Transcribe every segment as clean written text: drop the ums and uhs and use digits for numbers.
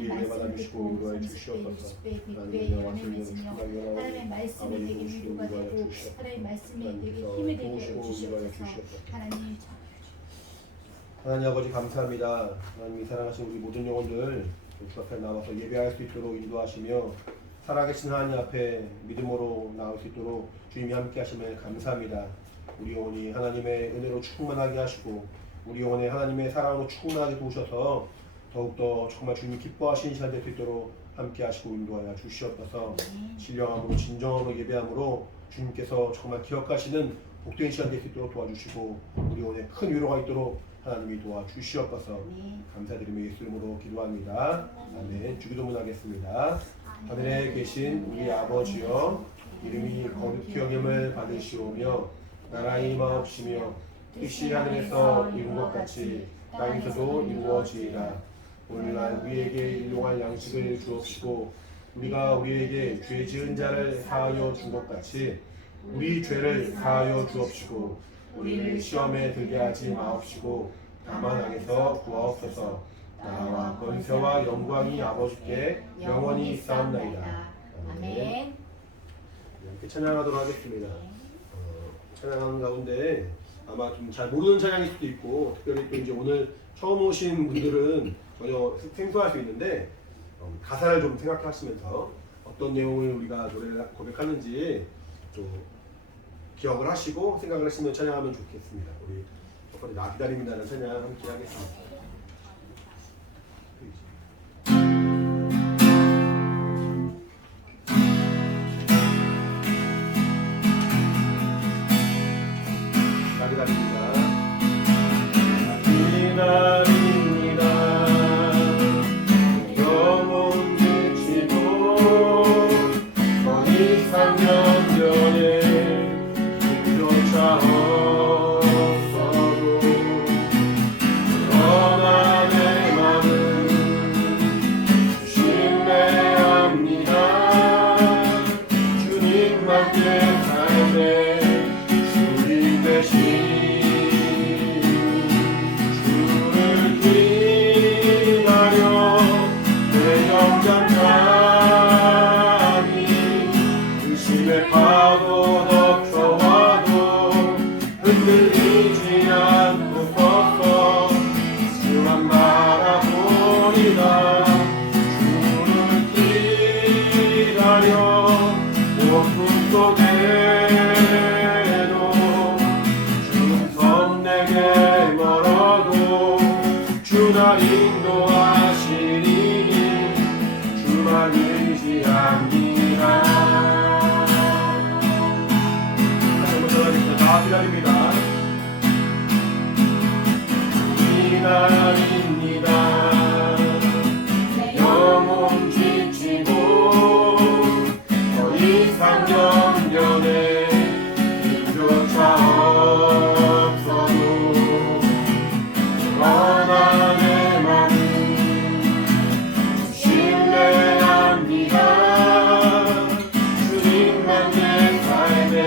우리에게 받아 주시고 인도하여 주시옵소서. 하나님의 말씀을 하나님의 말씀이 내게 위로가 되고 하나님의 말씀이 내게 힘이 되게 해주시옵소서. 하나님 아버지 감사합니다. 하나님이 사랑하신 우리 모든 영혼들 주 앞에 나와서 예배할 수 있도록 인도하시며 살아계신 하나님 앞에 믿음으로 나올 수 있도록 주님이 함께 하시면 감사합니다. 우리 영혼이 하나님의 은혜로 충만하게 하시고 우리 영혼에 하나님의 사랑으로 충만하게 도우셔서 더욱더 정말 주님이 기뻐하시는 시간 될 수 있도록 함께 하시고 인도하여 주시옵소서. 신령함으로 진정함으로 예배함으로 주님께서 정말 기억하시는 복된 시간 될 수 있도록 도와주시고 우리 영혼에 큰 위로가 있도록 하나님이 도와주시옵소서. 감사드리며 예수 이름으로 기도합니다. 아멘. 주기도문 하겠습니다. 하늘에 계신 우리 아버지여, 이름이 거룩히 여김을 받으시오며 나라의 임하옵시며 뜻이 하늘에서 이룬 것 같이 땅에서도 이루어지이다. 오늘날 우리에게 일용할 양식을 주옵시고 우리가 우리에게 죄 지은 자를 사하여 준 것 같이 우리 죄를 사하여 주옵시고 우리를 시험에 들게 하지 마옵시고 다만 악에서 구하옵소서. 나와 권세와 영광이 아버지께 영원히 있사옵나이다. 아멘. 함께 찬양하도록 하겠습니다. 찬양하는 가운데 아마 좀 잘 모르는 찬양일 수도 있고 특별히 또 이제 오늘 처음 오신 분들은 전혀 생소할 수 있는데 가사를 좀 생각하시면서 어떤 내용을 우리가 노래를 고백하는지 좀 기억을 하시고 생각을 하시면 찬양하면 좋겠습니다. 우리 첫 번째 나 기다립니다라는 찬양 함께 하겠습니다. 나 기다립니다. 나 기다립니다. 영혼 미치고 더 이상 연결해 힘조차 없어도 그러나 내 맘은 신뢰합니다. 주님만 내 삶의 주인 되신 파도 덮쳐와도 흔들리지 않고서 주만 바라보리라. 주를 기다려 어둠 속에도 주는 섬 내게 멀어도 주나 인도하시니 주만 의지합니다. 기다립니다. 기다립니다. 영혼 지치고 더 이상 연연해 힘조차 없어도 그러나 내 맘은 신뢰합니다. 주님만 내 삶에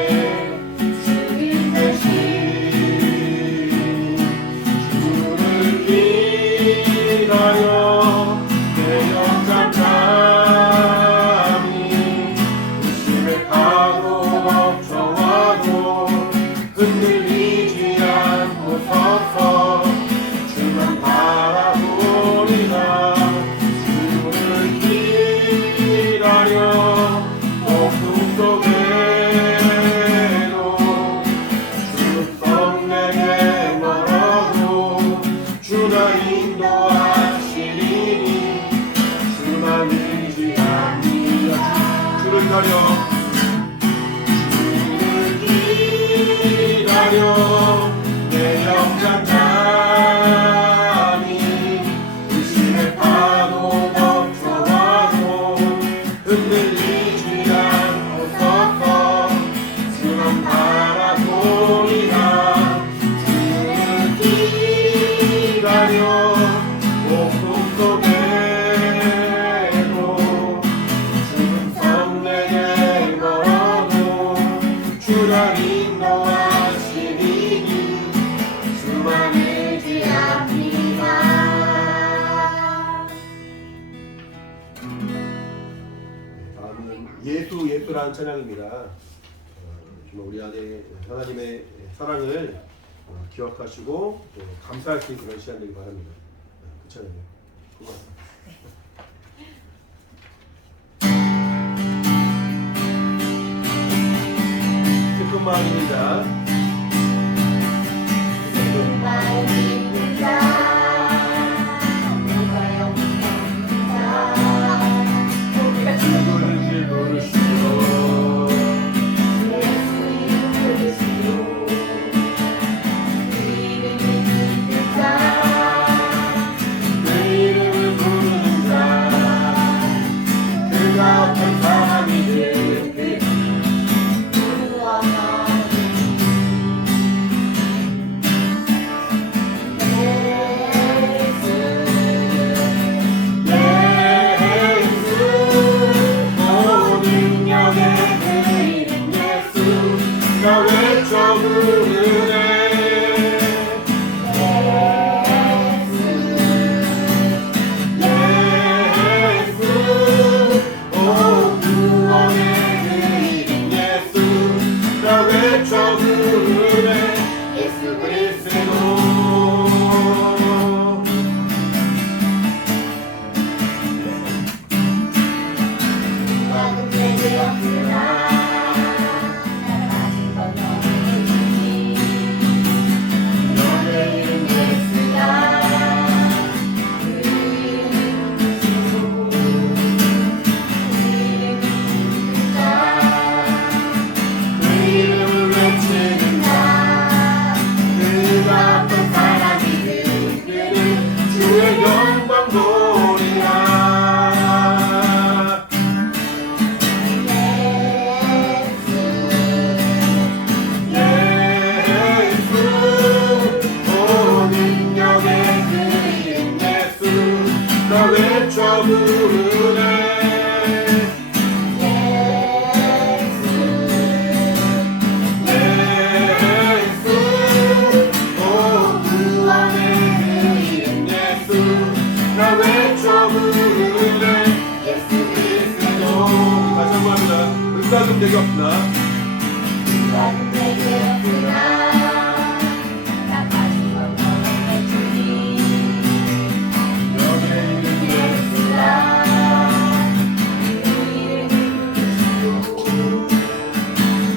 흔들리지 않고 서서 주만 바라보리라. 주를 기다려 어둠 속에도 주는 섬 내게 멀어도 주나 인도하시리니 주만 의지합니다. 주를 기다려 내 영장자니 의심의 파도 덮쳐와도 흔들리지 않고 서서 주만 바라보리라. 주를 기다려 어둠 속에도 주는 섬 내게 예수라는 찬양입니다. 정말 우리 안에 하나님의 사랑을 기억하시고 또 감사할 수 있는 그런 시간 되길 바랍니다. 그 찬양이요. 고맙습니다. 슬픈 마음 있는 자, 슬픈 마음 있는 자, 누가 영원한 자, 우리가 누구든지 부르시오. 예수 이름 부르시오. 그 이름을 믿는 자, 그 이름을 부르는 자, 그가 어떤 사람이든 나 외쳐 부르네. 예수, 오 구원의 그 이름 예수, 나 외쳐 부르네. 예수 그리스도. 누가는 내게 없으나 영광 보리라. 예수, 오 능력의 그 이름 예수, 나 외쳐 부르네. 나 외쳐 부르네. 예수 그리스도. 다시 한번 합니다. 은사금 되게 없나? 누가는 내게 없으나 나 가진 건 너의 주님. 여기에 있는 예수라 그 이름을 부르시오.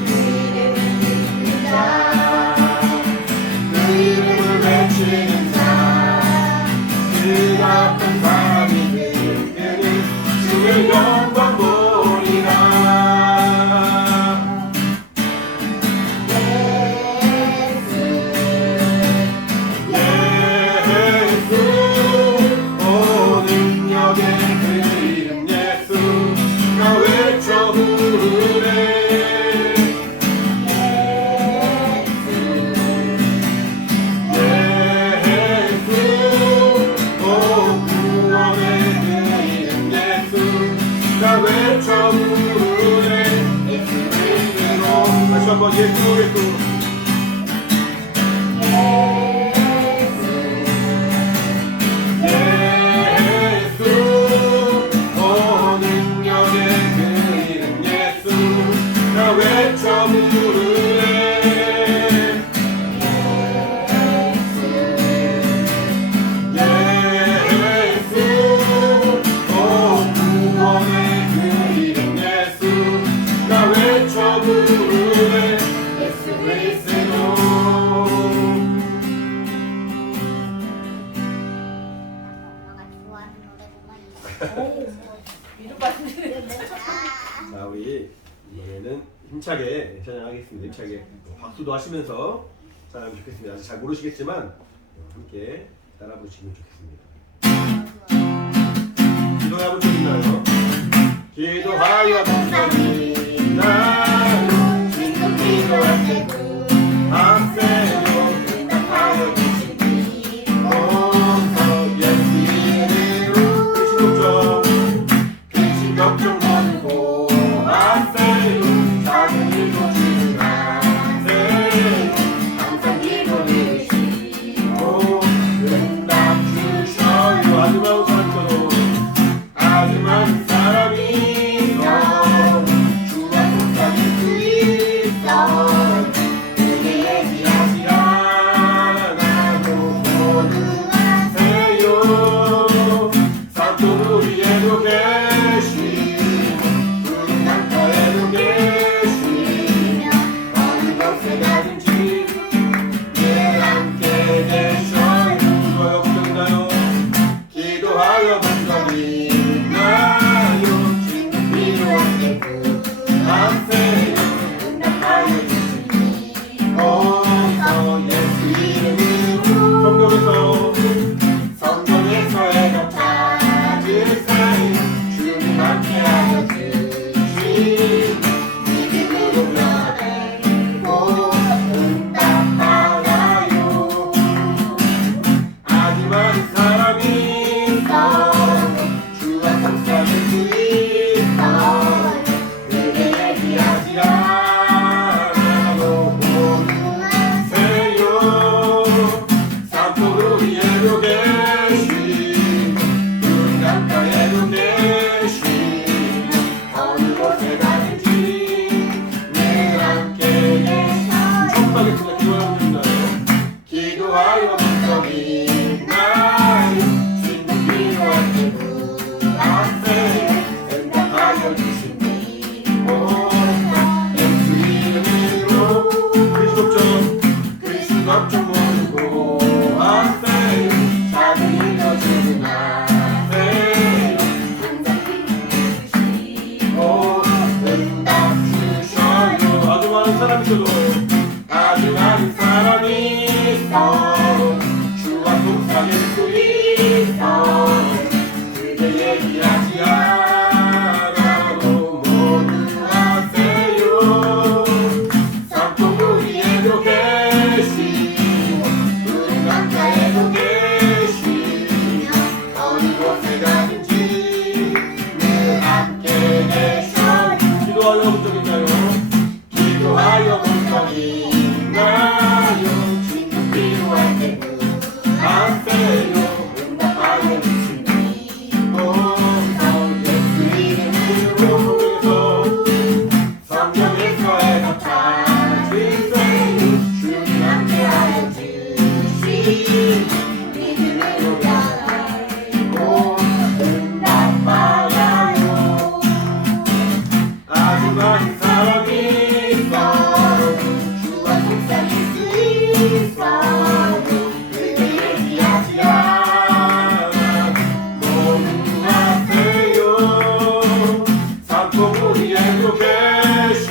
그 이름을 믿는 자, 그 이름을 외치는 자, 그 어떤 사람이든 그는 주의 영광 보리라. 예수, 오 능력의 그 이름 예수, 나 외쳐 부르네. 나 외쳐 부르네. 예수 그리스도. 다시 한번 예수 예수. 예수, 오 능력의 그 이름 예수, 나 외쳐 부르네. 부르네. 예수 그리스도. 엄마가 좋아하는 노래구만. 자, 우리 이번에는 힘차게 찬양하겠습니다. 힘차게 박수도 하시면서 찬양하면 좋겠습니다. 아직 잘 모르시겠지만 함께 따라 부르시면 좋겠습니다. 기도해 본 적 있나요? 기도하여 본 적이 있나요? 지금 기도할 때도 하세요. 응답하여 주시니 오서 예수 이름으로 근심 걱정 버리고 하세요. 작은 일도 주님 하세요. 항상 기도를 주시고 응답 주셔 회개하지 않아도 모두 하세요. 산봉우리에도 계시고 푸른 강가에도 계시며 어느 곳에 가든지 늘 함께 계셔요. 기도하여 본 적 있나요? 기도하여 본 적 있나요? 친구 필요할 때 구하세요. 응답하여 주시니 예수 이름으로 성경에서 해서 찾으세요. 주님 함께하여 주시니 믿음으로 알고 응답받아요. 아주 많은 사람이 있어 주와 속삭일 수 있어 그를 얘기하지 않아 모두 하세요. 산봉우리에도 계시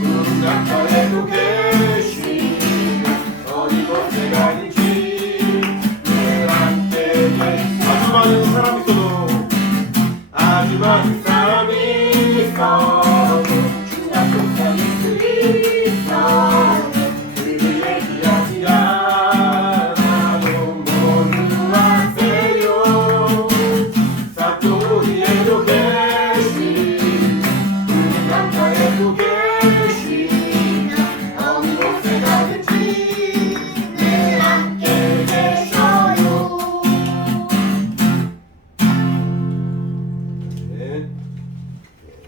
푸른 강가에도 계시 어디 곳에 가든지 늘 함께 계시 아주 많은 사람이 있어도 아주 많은 사람이 있어 주가 속삭일 수 있어 그를 얘기하지 않아도 모두 하세요. 산봉우리에도 계시 푸른 강가에도 계시며 어느 곳에 가든지 늘 함께 계셔요. 네.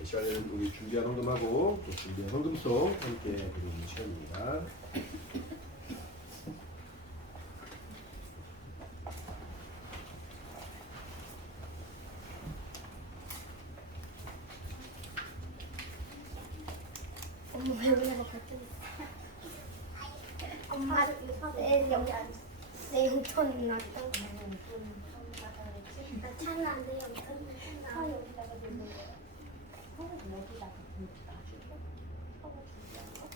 이 시간에는 우리 준비한 헌금하고 또 준비한 헌금송 함께 드리는 시간입니다. 엄마 왜 그래 갑자기? 엄마 내 용돈 났다. 나 차는 안 돼. 용돈 여기다가 놓는 거야. 여기다가 놔주고 하고 준비하고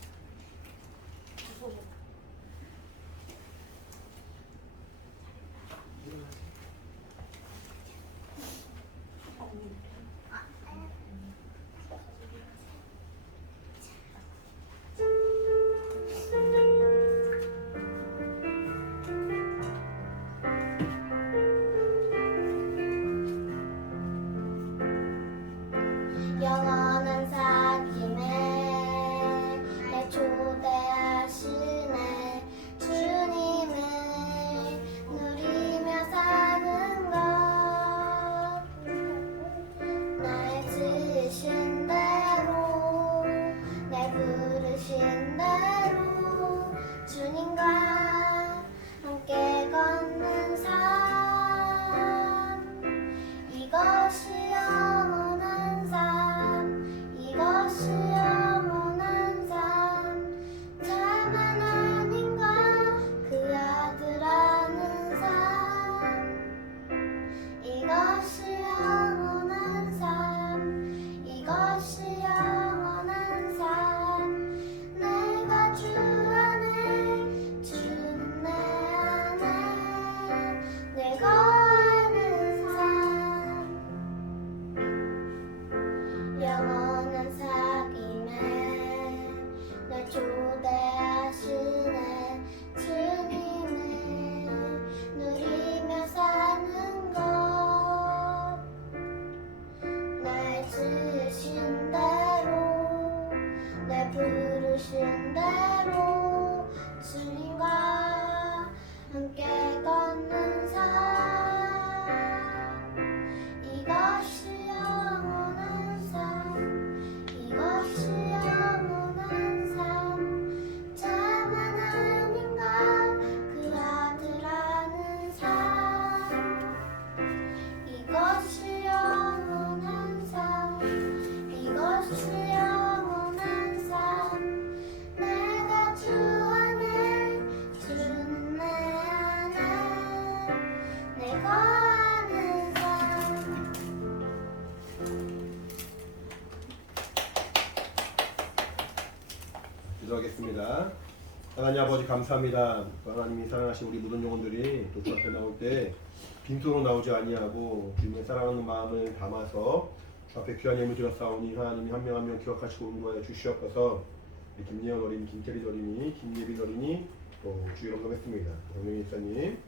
영원한 사귐에 날 초대하시네. 주님을 누리며 사는 것 날 지으신 대로 날 부르신 대로 주님과 함께 걷는 삶 이것이 영원한 삶 이것이 영원한 삶 참 하나님과 그 아들 아는 삶 이것이 영원한 삶 이것이 영원한 삶 내가 주 안에 주는 내 안에 내가 아는 삶 영원한 사귐에 날 초대하시네. 주님을 누리며 사는 것 날 지으신 대로 날 부르신 대로 주님과 함께 걷는 삶 이것이 영원한 삶 이것이 영원한 삶 참 하나님과 그 아들 아는 삶 이것이 영원한 삶 이것이 영원한 삶 내가 주 안에 주는 내 안에 내가 아는 삶 기도하겠습니다. 하나님 아버지 감사합니다. 또 하나님이 사랑하신 우리 모든 영혼들이 또 주 앞에 나올 때 빈손으로 나오지 아니하고 주님의 사랑하는 마음을 담아서 주 앞에 귀한 예물 드렸사오니 하나님이 한 명 한 명 기억하시고 인도하여 주시옵소서. 김예원 어린이, 김태리 어린이, 김예빈 어린이, 또 주일 언급했습니다. 강영희 이사님,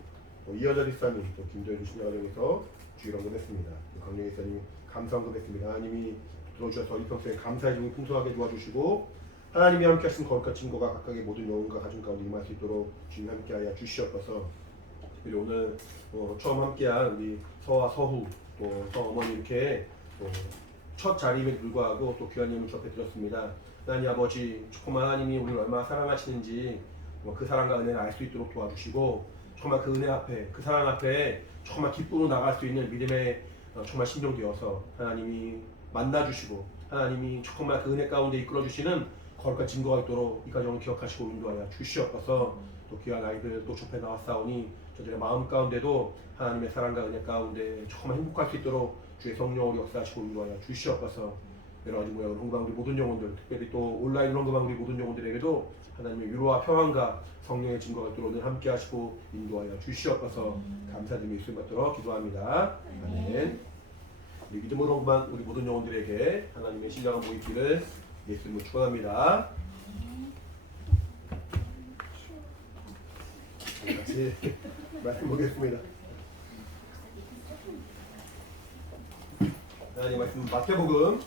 또 이여자 이사님, 또 김도현 신자가정에서 주일 언급했습니다. 강영희 이사님 감사 언급했습니다. 하나님이 들어주셔서 이 평소에 감사의 종이 풍성하게 도와주시고 하나님이 함께 하신 거룩한 친구가 각각의 모든 영혼과 가정 가운데 임할 수 있도록 주님 함께하여 주시옵소서. 그리고 오늘 처음 함께한 우리 서와 서후 또 서어머니 이렇게 첫 자리임에도 불구하고 또 귀한 예물 접해 드렸습니다. 하나님 아버지, 정말 하나님이 우리를 얼마나 사랑하시는지 그 사랑과 은혜를 알 수 있도록 도와주시고 정말 그 은혜 앞에, 그 사랑 앞에 정말 기쁨으로 나갈 수 있는 믿음의 정말 심령 되어서 하나님이 만나주시고 하나님이 정말 그 은혜 가운데 이끌어주시는 거룩한 증거가 있도록 이 가정을 기억하시고 인도하여 주시옵소서. 또 귀한 아이들 또 접해 나왔사오니 저들의 마음 가운데도 하나님의 사랑과 은혜 가운데 정말 행복할 수 있도록 주의 성령으로 역사하시고 인도하여 주시옵소서. 여러 가지 모양으로 헌금한 우리 모든 영혼들, 특별히 또 온라인 헌금한 우리 모든 영혼들에게도 하나님의 위로와 평안과 성령의 증거가 있도록 오늘 함께 하시고 인도하여 주시옵소서. 감사드리며 예수님 받도록 기도합니다. 아멘. 우리 믿음으로 헌금한 우리 모든 영혼들에게 하나님의 신령한 모이기를 예수님을 축원합니다. 같이 말씀 보겠습니다. 하나님 말씀 마태복음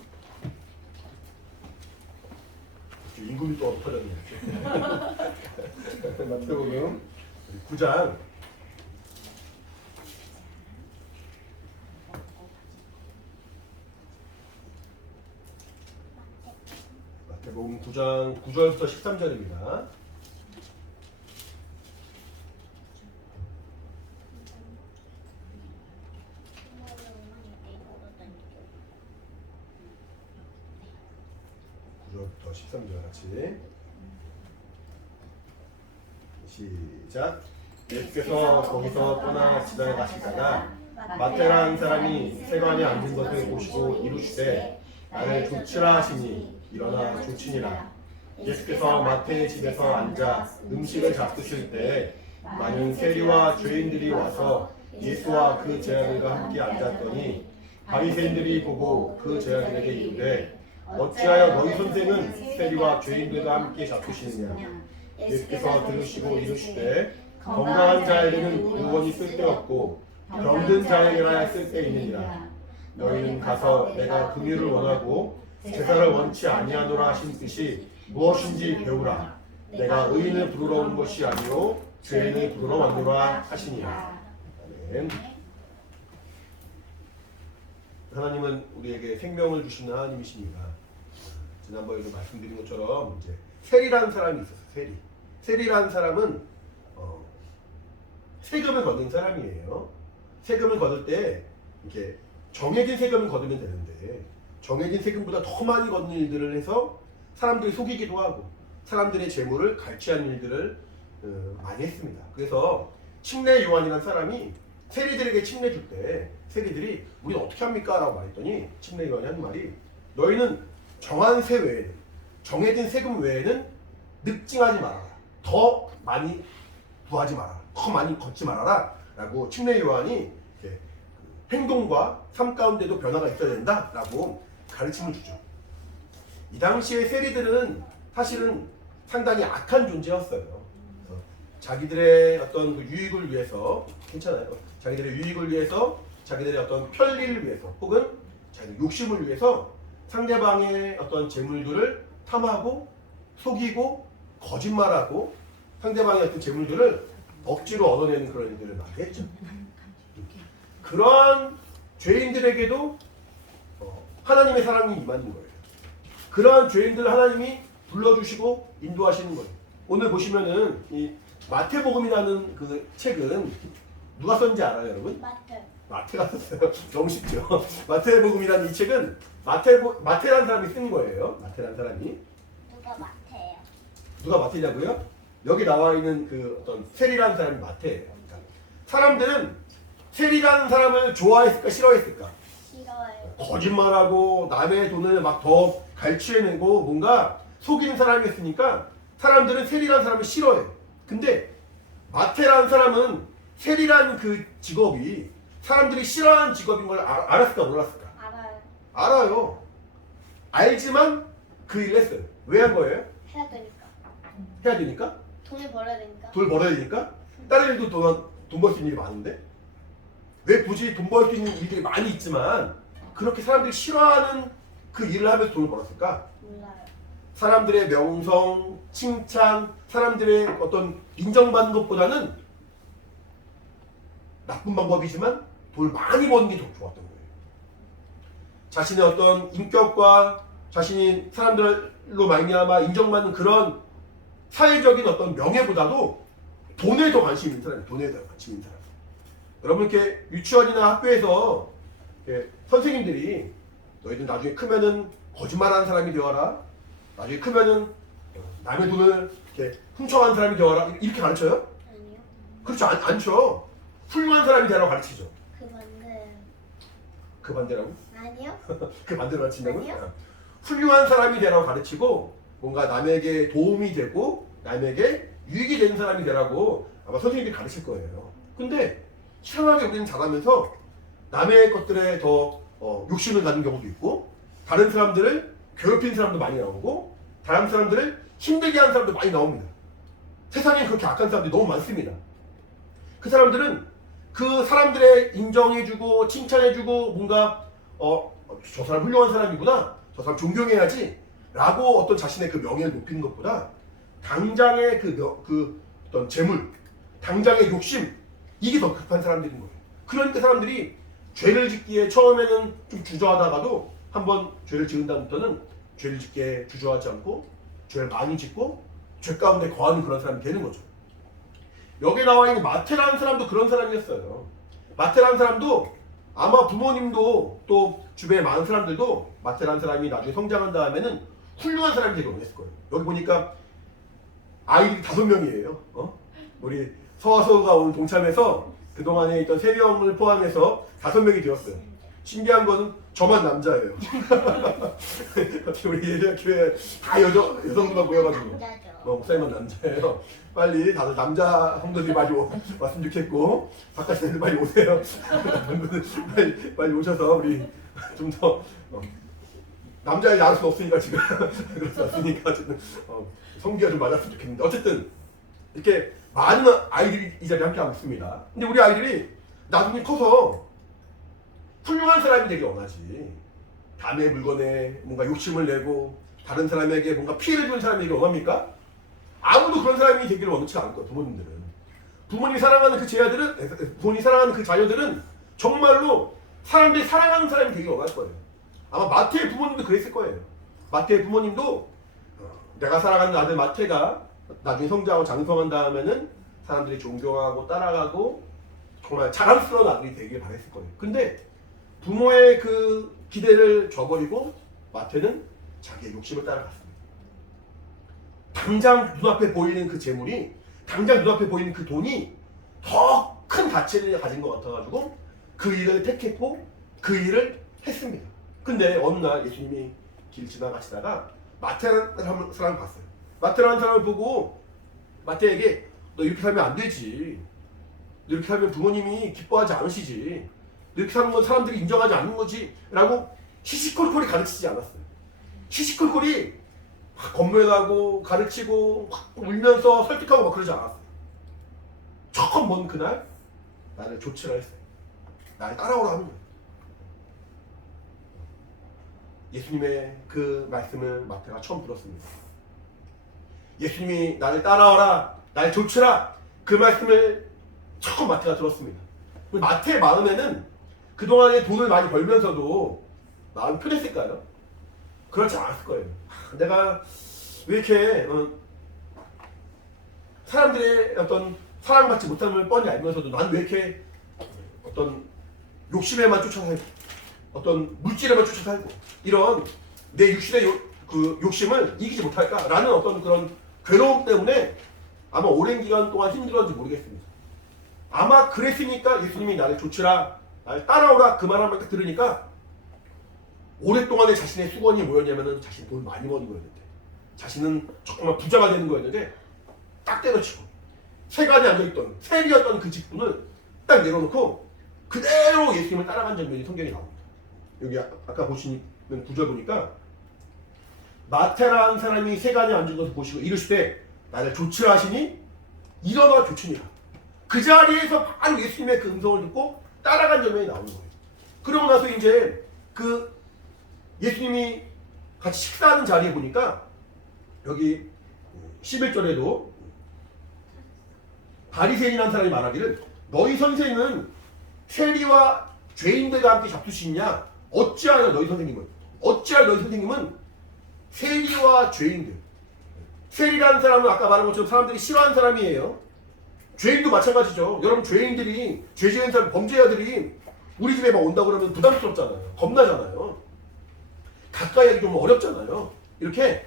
임금이 또 엎어졌네요. 마태복음 9장 마태복음 9장 9절부터 13절입니다. 더 13절 같이 시작. 예수께서 거기서 떠나 지나가 가시다가 마태라는 사람이 세관에 앉은 것을 보시고 이르시되 나를 좇으라 하시니 일어나 좇으니라. 예수께서 마태의 집에서 앉아 음식을 잡수실 때 많은 세리와 죄인들이 와서 예수와 그 제자들과 함께 앉았더니 바리새인들이 보고 그 제자들에게 이르되 어찌하여 너희 선생은 세리와 죄인들과 함께 잡수시느냐. 예수께서 들으시고 이르시되 건강한 자에게는 의원이 쓸데없고 병든 자에게나 쓸데있느니라. 너희는 가서 내가 긍휼을 원하고 제사를 원치 아니하노라 하신 뜻이 무엇인지 배우라. 내가 의인을 부르러 온 것이 아니요 죄인을 부르러 왔노라 하시니라. 아멘. 하나님은 우리에게 생명을 주시는 하나님이십니다. 지난번에도 말씀드린 것처럼 이제 세리라는 사람이 있었어요. 세리라는 사람은 세금을 거둔 사람이에요. 세금을 거둘 때 이렇게 정해진 세금을 거두면 되는데 정해진 세금보다 더 많이 걷는 일들을 해서 사람들이 속이기도 하고 사람들의 재물을 갈취하는 일들을 많이 했습니다. 그래서 침례 요한이라는 사람이 세리들에게 침례 줄 때 세리들이 우리는 어떻게 합니까? 라고 말했더니 침례 요한이 한 말이 너희는 정한 세 외에는 정해진 세금 외에는 늑증하지 말아라. 더 많이 구하지 말아라. 더 많이 걷지 말아라. 라고 침례 요한이 행동과 삶 가운데도 변화가 있어야 된다. 라고 가르침을 주죠. 이 당시에 세리들은 사실은 상당히 악한 존재였어요. 그래서 자기들의 어떤 그 유익을 위해서 괜찮아요. 자기들의 유익을 위해서 자기들의 어떤 편리를 위해서 혹은 자기들 욕심을 위해서 상대방의 어떤 재물들을 탐하고 속이고 거짓말하고 상대방의 어떤 재물들을 억지로 얻어내는 그런 일들을 많이 했죠. 그런 죄인들에게도 하나님의 사랑이 임하는 거예요. 그러한 죄인들을 하나님이 불러주시고 인도하시는 거예요. 오늘 보시면은 이 마태복음이라는 그 책은 누가 썼는지 알아요, 여러분? 마태가 썼어요. 너무 쉽죠. 마태복음이라는 이 책은 마태라는 사람이 쓴 거예요. 마태라는 사람이. 누가 마태예요? 누가 마태냐고요? 여기 나와 있는 그 어떤 세리라는 사람이 마태예요. 그러니까 사람들은 세리라는 사람을 좋아했을까 싫어했을까? 싫어요. 거짓말하고 남의 돈을 막 더 갈취해내고 뭔가 속이는 사람이었으니까 사람들은 세리라는 사람을 싫어해요. 근데 마태라는 사람은 세리라는 그 직업이 사람들이 싫어하는 직업인 걸 알았을까 몰랐을까? 알아요. 알아요. 알지만 그 일을 했어요. 왜 한 거예요? 해야 되니까. 해야 되니까? 돈을 벌어야 되니까. 돈을 벌어야 되니까? 다른 일도 돈 벌 수 있는 일이 많은데? 왜 굳이 돈 벌 수 있는 일들이 많이 있지만 그렇게 사람들이 싫어하는 그 일을 하면서 돈을 벌었을까? 몰라요. 사람들의 명성, 칭찬, 사람들의 어떤 인정받는 것보다는 나쁜 방법이지만 돈을 많이 버는 게 더 좋았던 거예요. 자신의 어떤 인격과 자신이 사람들로 말미암아 인정받는 그런 사회적인 어떤 명예보다도 돈에 더 관심이 있는 사람이에요. 돈에 더 관심이 있는 사람. 여러분 이렇게 유치원이나 학교에서 선생님들이 너희들 나중에 크면은 거짓말하는 사람이 되어라. 나중에 크면은 남의 돈을 이렇게 훔쳐가는 사람이 되어라. 이렇게 가르쳐요? 아니요. 그렇죠. 않죠. 훌륭한 사람이 되라고 가르치죠. 그 반대. 그 반대라고? 아니요. 그 반대로 가르친다고요? 아니요. 훌륭한 사람이 되라고 가르치고 뭔가 남에게 도움이 되고 남에게 유익이 되는 사람이 되라고 아마 선생님이 가르칠 거예요. 근데 이상하게 우리는 자라면서 남의 것들에 더 욕심을 가진 경우도 있고 다른 사람들을 괴롭히는 사람도 많이 나오고 다른 사람들을 힘들게 하는 사람도 많이 나옵니다. 세상에 그렇게 악한 사람들이 너무 많습니다. 그 사람들은 그 사람들의 인정해주고 칭찬해주고 뭔가 저 사람 훌륭한 사람이구나, 저 사람 존경해야지 라고 어떤 자신의 그 명예를 높이는 것보다 당장의 그 어떤 재물, 당장의 욕심, 이게 더 급한 사람들인 거예요. 그러니까 사람들이 죄를 짓기에 처음에는 좀 주저하다가도 한번 죄를 지은 다음부터는 죄를 짓기에 주저하지 않고 죄를 많이 짓고 죄 가운데 거하는 그런 사람이 되는 거죠. 여기 나와 있는 마태라는 사람도 그런 사람이었어요. 마태라는 사람도 아마 부모님도 또 주변에 많은 사람들도 마태라는 사람이 나중에 성장한 다음에는 훌륭한 사람이 되기 원했을 거예요. 여기 보니까 아이들이 5명이에요. 우리 서화서가 오늘 동참해서 그동안에 있던 3명을 포함해서 5명이 되었어요. 신기한 거는 저만 남자예요. 우리 예배교회 다 여성들만 모여가지고 남자죠. 목사님만 남자예요. 빨리 다들 남자 성도들이 많이 왔으면 좋겠고 바깥 애들 빨리 오세요. 빨리 오셔서 우리 좀 더 남자의 나을 수 없으니까 지금 그럴 수 없으니까 어쨌든 성기가 좀 맞았으면 좋겠는데 어쨌든 이렇게 많은 아이들이 이 자리에 함께 하고 있습니다. 근데 우리 아이들이 나중에 커서 훌륭한 사람이 되길 원하지 남의 물건에 뭔가 욕심을 내고 다른 사람에게 뭔가 피해를 주는 사람이 되길 원합니까? 아무도 그런 사람이 되기를 원치 않을 거예요. 부모님들은. 부모님이 사랑하는 그 제자들은, 부모님이 사랑하는 그 자녀들은 정말로 사람들이 사랑하는 사람이 되길 원할 거예요. 아마 마태의 부모님도 그랬을 거예요. 마태의 부모님도 내가 사랑하는 아들 마태가 나중에 성장하고 장성한 다음에는 사람들이 존경하고 따라가고 정말 자랑스러운 아들이 되길 바랬을 거예요. 근데 부모의 그 기대를 저버리고 마태는 자기의 욕심을 따라갔습니다. 당장 눈앞에 보이는 그 재물이, 당장 눈앞에 보이는 그 돈이 더 큰 가치를 가진 것 같아가지고 그 일을 택했고 그 일을 했습니다. 근데 어느 날 예수님이 길 지나가시다가 마태라는 사람을 봤어요. 마태라는 사람을 보고 마태에게 너 이렇게 살면 안 되지. 너 이렇게 살면 부모님이 기뻐하지 않으시지. 너 이렇게 사는 건 사람들이 인정하지 않는 거지. 라고 시시콜콜이 가르치지 않았어요. 시시콜콜이 건면하고 가르치고 울면서 설득하고 막 그러지 않았어요. 처음 먼 그날 나를 조치라 했어요. 날 따라오라 하는 거예요. 예수님의 그 말씀을 마태가 처음 들었습니다. 예수님이 나를 따라오라, 날 조치라 그 말씀을 처음 마태가 들었습니다. 마태의 마음에는 그동안에 돈을 많이 벌면서도 마음이 편했을까요? 그렇지 않았을 거예요. 내가 왜 이렇게 사람들의 어떤 사랑받지 못함을 뻔히 알면서도 난 왜 이렇게 어떤 욕심에만 쫓아 살고 어떤 물질에만 쫓아 살고 이런 내 육신의 그 욕심을 이기지 못할까라는 어떤 그런 괴로움 때문에 아마 오랜 기간 동안 힘들었는지 모르겠습니다. 아마 그랬으니까 예수님이 나를 조치라, 나를 따라오라 그 말 한 번 딱 들으니까 오랫동안에 자신의 수건이 뭐였냐면은 자신이 돈을 많이 버는 거였는데 자신은 정말 부자가 되는 거였는데 딱 때려치고 세간에 앉아있던 세리였던 그 직분을 딱 내려놓고 그대로 예수님을 따라간 장면이 성경에 나옵니다. 여기 아까 보시는 구절 보니까 마태라는 사람이 세간에 앉은 것을 보시고 이르시되 나를 조치라 하시니 일어나 조치니라. 그 자리에서 바로 예수님의 그 음성을 듣고 따라간 장면이 나오는 거예요. 그러고 나서 이제 그 예수님이 같이 식사하는 자리에 보니까 여기 11절에도 바리새인이라는 사람이 말하기를 너희 선생은 세리와 죄인들과 함께 잡수시냐? 어찌하여 너희 선생님은 세리와 죄인들. 세리라는 사람은 아까 말한 것처럼 사람들이 싫어하는 사람이에요. 죄인도 마찬가지죠. 여러분 죄인들이 죄 지은 사람 범죄자들이 우리 집에 막 온다고 그러면 부담스럽잖아요. 겁나잖아요. 가까이 하기 좀 어렵잖아요. 이렇게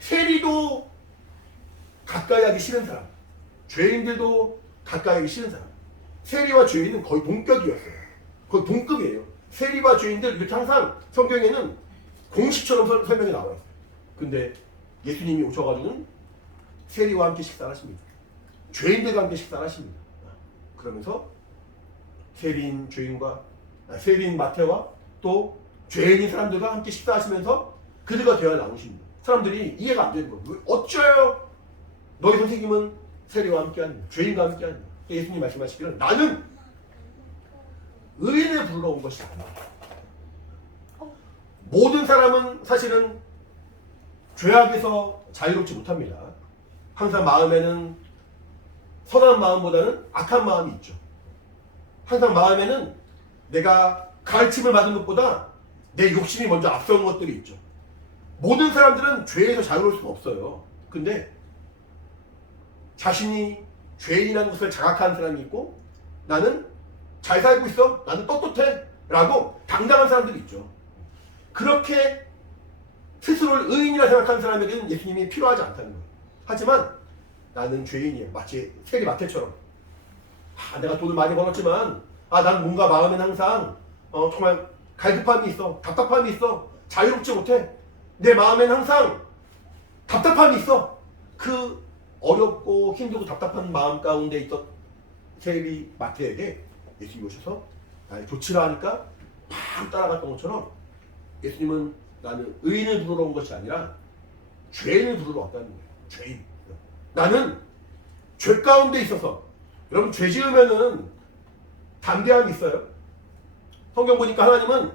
세리도 가까이 하기 싫은 사람, 죄인들도 가까이 하기 싫은 사람. 세리와 죄인은 거의 동격이었어요. 거의 동급이에요. 세리와 죄인들 이렇게 항상 성경에는 공식처럼 설명이 나와 있어요. 근데 예수님이 오셔가지고는 세리와 함께 식사를 하십니다. 죄인들과 함께 식사를 하십니다. 그러면서 세리인 마태와 또 죄인인 사람들과 함께 식사하시면서 그들과 대화를 나누십니다. 사람들이 이해가 안 되는 거예요. 어쩌요? 너희 선생님은 세리와 함께하는 죄인과 함께하는 예수님 말씀하시기를 나는 의인을 부르러 온 것이 아니야. 모든 사람은 사실은 죄악에서 자유롭지 못합니다. 항상 마음에는 선한 마음보다는 악한 마음이 있죠. 항상 마음에는 내가 가르침을 받은 것보다 내 욕심이 먼저 앞서는 것들이 있죠. 모든 사람들은 죄에서 자유로울 수가 없어요. 근데 자신이 죄인이라는 것을 자각하는 사람이 있고 나는 잘 살고 있어, 나는 떳떳해 라고 당당한 사람들이 있죠. 그렇게 스스로를 의인이라 생각하는 사람에게는 예수님이 필요하지 않다는 거예요. 하지만 나는 죄인이에요. 마치 세리 마태처럼 내가 돈을 많이 벌었지만 난 뭔가 마음에는 항상 정말 갈급함이 있어, 답답함이 있어, 자유롭지 못해. 내 마음에는 항상 답답함이 있어. 그 어렵고 힘들고 답답한 마음 가운데 있던 세리 마태에게 예수님이 오셔서 나를 조치라 하니까 팍 따라갔던 것처럼 예수님은 나는 의인을 부르러 온 것이 아니라 죄인을 부르러 왔다는 거예요. 죄인. 나는 죄 가운데 있어서 여러분 죄 지으면은 담대함이 있어요. 성경 보니까 하나님은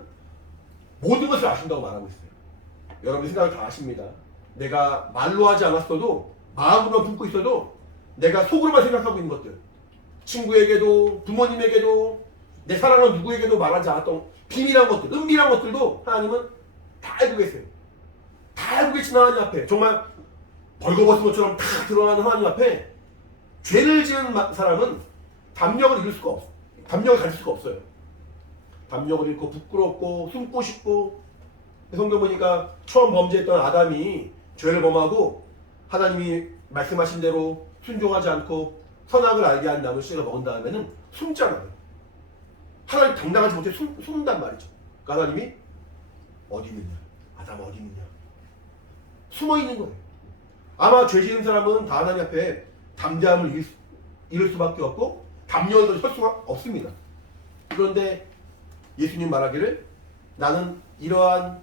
모든 것을 아신다고 말하고 있어요. 여러분 생각을 다 아십니다. 내가 말로 하지 않았어도 마음으로만 품고 있어도 내가 속으로만 생각하고 있는 것들, 친구에게도 부모님에게도 내 사랑하는 누구에게도 말하지 않았던 비밀한 것들, 은밀한 것들도 하나님은 다 알고 계세요. 다 알고 계신 하나님 앞에 정말 벌거벗은 것처럼 다 드러나는 하나님 앞에 죄를 지은 사람은 담력을 잃을 수가 없어요. 담력을 가질 수가 없어요. 담력을 잃고 부끄럽고 숨고 싶고. 성경 보니까 처음 범죄했던 아담이 죄를 범하고 하나님이 말씀하신 대로 순종하지 않고 선악을 알게 한 나무 씨를 먹은 다음에는 숨잖아요. 하나님 당당하지 못해 숨는단 말이죠. 그러니까 하나님이 어디 있느냐? 아담 어디 있느냐? 숨어 있는 거예요. 아마 죄 지은 사람은 다 하나님 앞에 담대함을 잃을 수밖에 없고 담력을 설 수가 없습니다. 그런데 예수님 말하기를 나는 이러한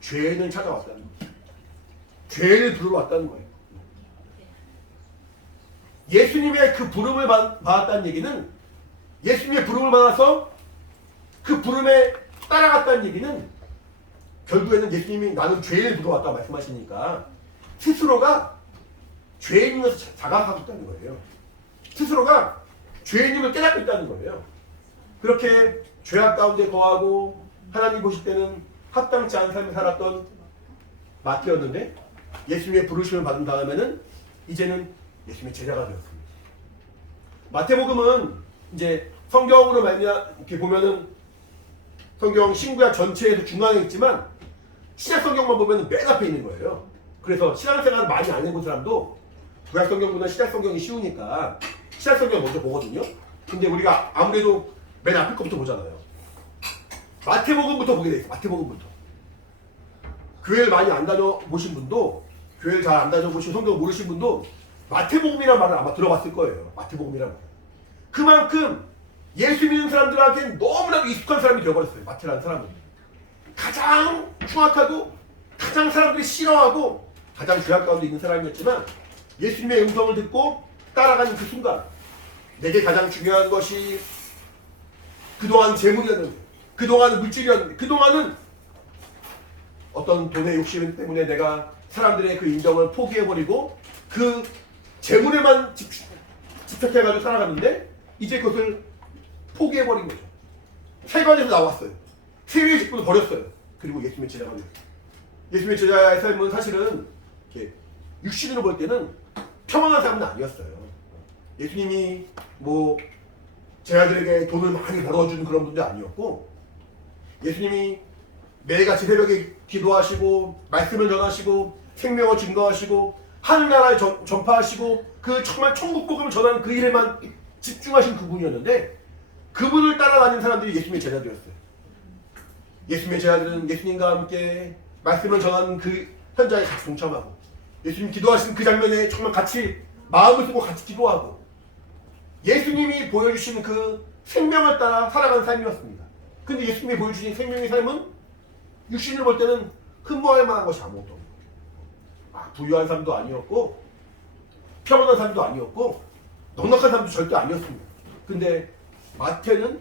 죄인을 찾아왔다는 거예요. 죄를 부르러 왔다는 거예요. 예수님의 그 부름을 받았다는 얘기는 예수님의 부름을 받아서 그 부름에 따라갔다는 얘기는 결국에는 예수님이 나는 죄를 부르러 왔다 말씀하시니까 스스로가 죄인인 것을 자각하고 있다는 거예요. 스스로가 죄인임을 깨닫고 있다는 거예요. 그렇게 죄악 가운데 거하고 하나님 보실 때는 합당치 않은 삶을 살았던 마태였는데 예수님의 부르심을 받은 다음에는 이제는 예수님의 제자가 되었습니다. 마태복음은 이제 성경으로 이렇게 보면은 성경 신구약 전체에서 중앙에 있지만 신약 성경만 보면 맨 앞에 있는 거예요. 그래서 신앙생활을 많이 안 해본 사람도 구약 성경보다 신약 성경이 쉬우니까 신약 성경 먼저 보거든요. 근데 우리가 아무래도 맨 앞에 거부터 보잖아요. 마태복음부터 보게 돼 있어요. 마태복음부터. 교회를 많이 안 다녀보신 분도, 교회를 잘 안 다녀보신 성경을 모르신 분도 마태복음이라는 말을 아마 들어봤을 거예요. 마태복음이라는 말. 그만큼 예수 믿는 사람들한테는 너무나도 익숙한 사람이 되어버렸어요. 마태라는 사람은 가장 흉악하고 가장 사람들이 싫어하고 가장 죄악 가운데 있는 사람이었지만 예수님의 음성을 듣고 따라가는 그 순간 내게 가장 중요한 것이 그동안 재물이었는데, 그동안 물질이었는데, 그동안은 어떤 돈의 욕심 때문에 내가 사람들의 그 인정을 포기해버리고 그 재물에만 집착해가지고 살아갔는데 이제 그것을 포기해버린 거죠. 세관에서 나왔어요. 세계의 직분을 버렸어요. 그리고 예수님의 제자가 되었어요. 예수님의 제자의 삶은 사실은 이렇게 육신으로 볼 때는 평안한 삶은 아니었어요. 예수님이 뭐 제자들에게 돈을 많이 벌어준 그런 분도 아니었고, 예수님이 매일같이 새벽에 기도하시고 말씀을 전하시고 생명을 증거하시고 하늘나라에 전파하시고 그 정말 천국 복음을 전하는 그 일에만 집중하신 그분이었는데, 그분을 따라다니는 사람들이 예수님의 제자들이었어요. 예수님의 제자들은 예수님과 함께 말씀을 전하는 그 현장에 같이 동참하고 예수님 기도하시는 그 장면에 정말 같이 마음을 쓰고 같이 기도하고 예수님이 보여주신 그 생명을 따라 살아가는 삶이었습니다. 근데 예수님이 보여주신 생명의 삶은 육신을 볼 때는 흠모할 만한 것이 아무것도 없고, 부유한 삶도 아니었고 평온한 삶도 아니었고 넉넉한 삶도 절대 아니었습니다. 근데 마태는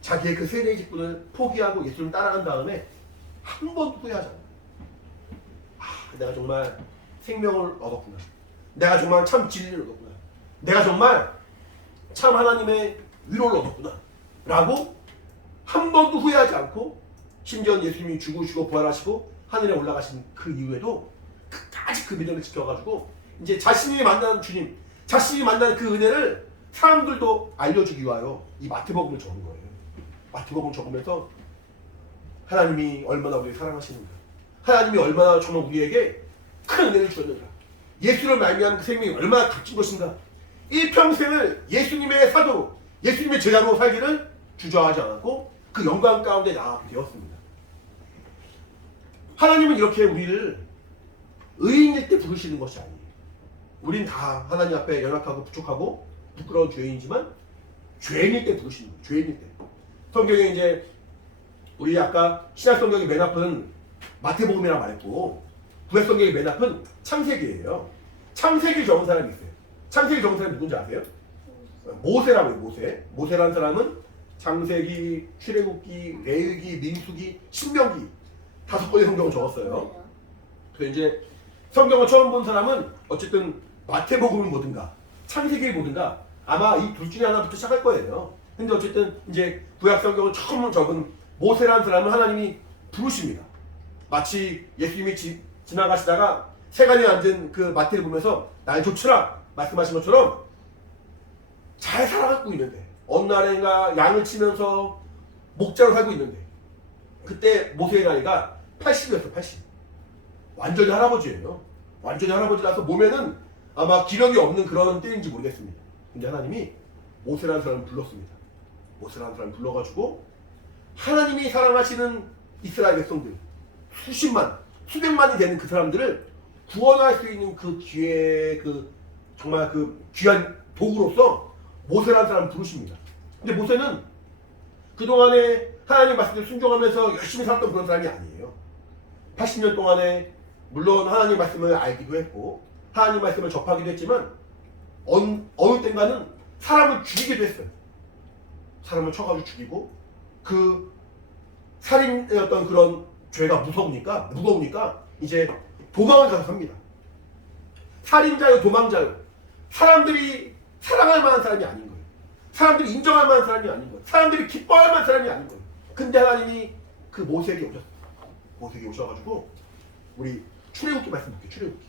자기의 그 세례의 직분을 포기하고 예수님을 따라간 다음에 한 번도 후회하지 않아요. 내가 정말 생명을 얻었구나. 내가 정말 참 진리를 얻었구나. 내가 정말 참 하나님의 위로를 얻었구나. 라고 한 번도 후회하지 않고, 심지어 예수님이 죽으시고 부활하시고 하늘에 올라가신 그 이후에도 끝까지 그 믿음을 지켜가지고 이제 자신이 만난 주님, 자신이 만난 그 은혜를 사람들도 알려주기 위하여 이 마태복음을 적은 거예요. 마태복음을 적으면서 하나님이 얼마나 우리를 사랑하시는가, 하나님이 얼마나 정말 우리에게 큰 은혜를 주었는가, 예수를 말미암은 그 생명이 얼마나 값진 것인가, 이 평생을 예수님의 사도로 예수님의 제자로 살기를 주저하지 않았고 그 영광 가운데 나아가게 되었습니다. 하나님은 이렇게 우리를 의인일 때 부르시는 것이 아니에요. 우린 다 하나님 앞에 연약하고 부족하고 부끄러운 죄인이지만 죄인일 때 부르시는 거예요. 죄인일 때. 성경에 이제 우리 아까 신약 성경의 맨 앞은 마태복음이라고 말했고 구약 성경의 맨 앞은 창세기예요. 창세기를 적은 사람이 있어요. 창세기 적은 사람이 누군지 아세요? 모세라고 해요. 모세라는 사람은 창세기, 출애굽기, 레위기, 민수기, 신명기 5권의 성경을 적었어요. 그래서 이제 성경을 처음 본 사람은 어쨌든 마태복음을 보든가 창세기를 보든가 아마 이 둘 중에 하나부터 시작할 거예요. 근데 어쨌든 이제 구약 성경을 처음 적은 모세라는 사람은 하나님이 부르십니다. 마치 예수님이 지나가시다가 세간에 앉은 그 마태를 보면서 날 좇으라 말씀하신 것처럼 잘 살아가고 있는데 어느 날인가 양을 치면서 목자로 살고 있는데 그때 모세의 나이가 80이었어. 80. 완전히 할아버지예요. 완전히 할아버지라서 몸에는 아마 기력이 없는 그런 때인지 모르겠습니다. 근데 하나님이 모세라는 사람을 불렀습니다. 모세라는 사람을 불러가지고 하나님이 사랑하시는 이스라엘 백성들 수십만, 수백만이 되는 그 사람들을 구원할 수 있는 그 기회, 그 정말 그 귀한 도구로서 모세라는 사람을 부르십니다. 근데 모세는 그동안에 하나님 말씀을 순종하면서 열심히 살았던 그런 사람이 아니에요. 80년 동안에 물론 하나님 말씀을 알기도 했고 하나님 말씀을 접하기도 했지만 어느 땐가는 사람을 죽이기도 했어요. 사람을 쳐가지고 죽이고 그 살인의 어떤 그런 죄가 무서우니까 이제 도망을 가서 삽니다. 살인자요 도망자요. 사람들이 사랑할 만한 사람이 아닌 거예요. 사람들이 인정할 만한 사람이 아닌 거예요. 사람들이 기뻐할 만한 사람이 아닌 거예요. 근데 하나님이 그 모세에게 오셨어요. 모세에게 오셔가지고 우리 출애굽기 말씀 볼게요. 출애굽기.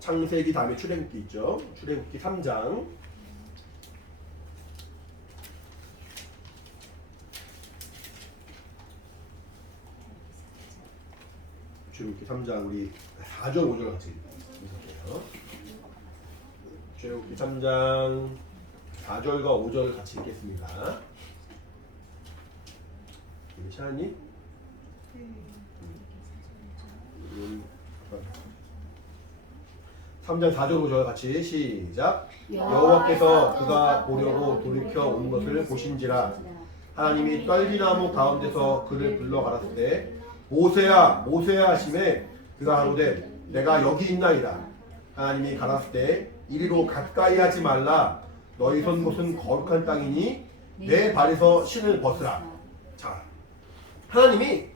창세기 다음에 출애굽기 있죠. 출애굽기 3장. 출애굽기 3장 우리 4절 5절 같이 읽어볼게요. 출애굽기 3장 4절과 5절 같이 읽겠습니다. 괜찮니? 3장 4절로 저와 같이 시작. 여호와께서 그가 보려고 돌이켜 온 것을 보신지라 하나님이 떨기나무 가운데서 그를 불러 가랐을 때 모세야 모세야 하심에 그가 하루되 내가 여기 있나이다. 하나님이 가랐을 때 이리로 가까이 하지 말라. 너희 선 곳은 거룩한 땅이니 내 발에서 신을 벗으라. 자, 하나님이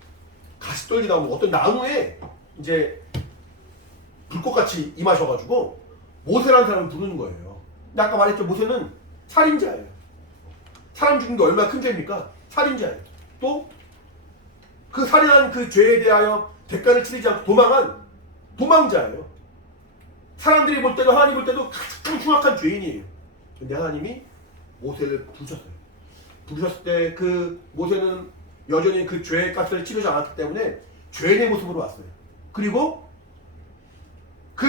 가시떨기나무 어떤 나무에 이제 불꽃같이 임하셔가지고 모세라는 사람을 부르는 거예요. 근데 아까 말했죠. 모세는 살인자예요. 사람 죽인 게 얼마나 큰 죄입니까? 살인자예요. 또 그 살인한 그 죄에 대하여 대가를 치르지 않고 도망한 도망자예요. 사람들이 볼 때도 하나님 볼 때도 가장 흉악한 죄인이에요. 근데 하나님이 모세를 부르셨어요. 부르셨을 때 그 모세는 여전히 그 죄의 값을 치르지 않았기 때문에 죄인의 모습으로 왔어요. 그리고 그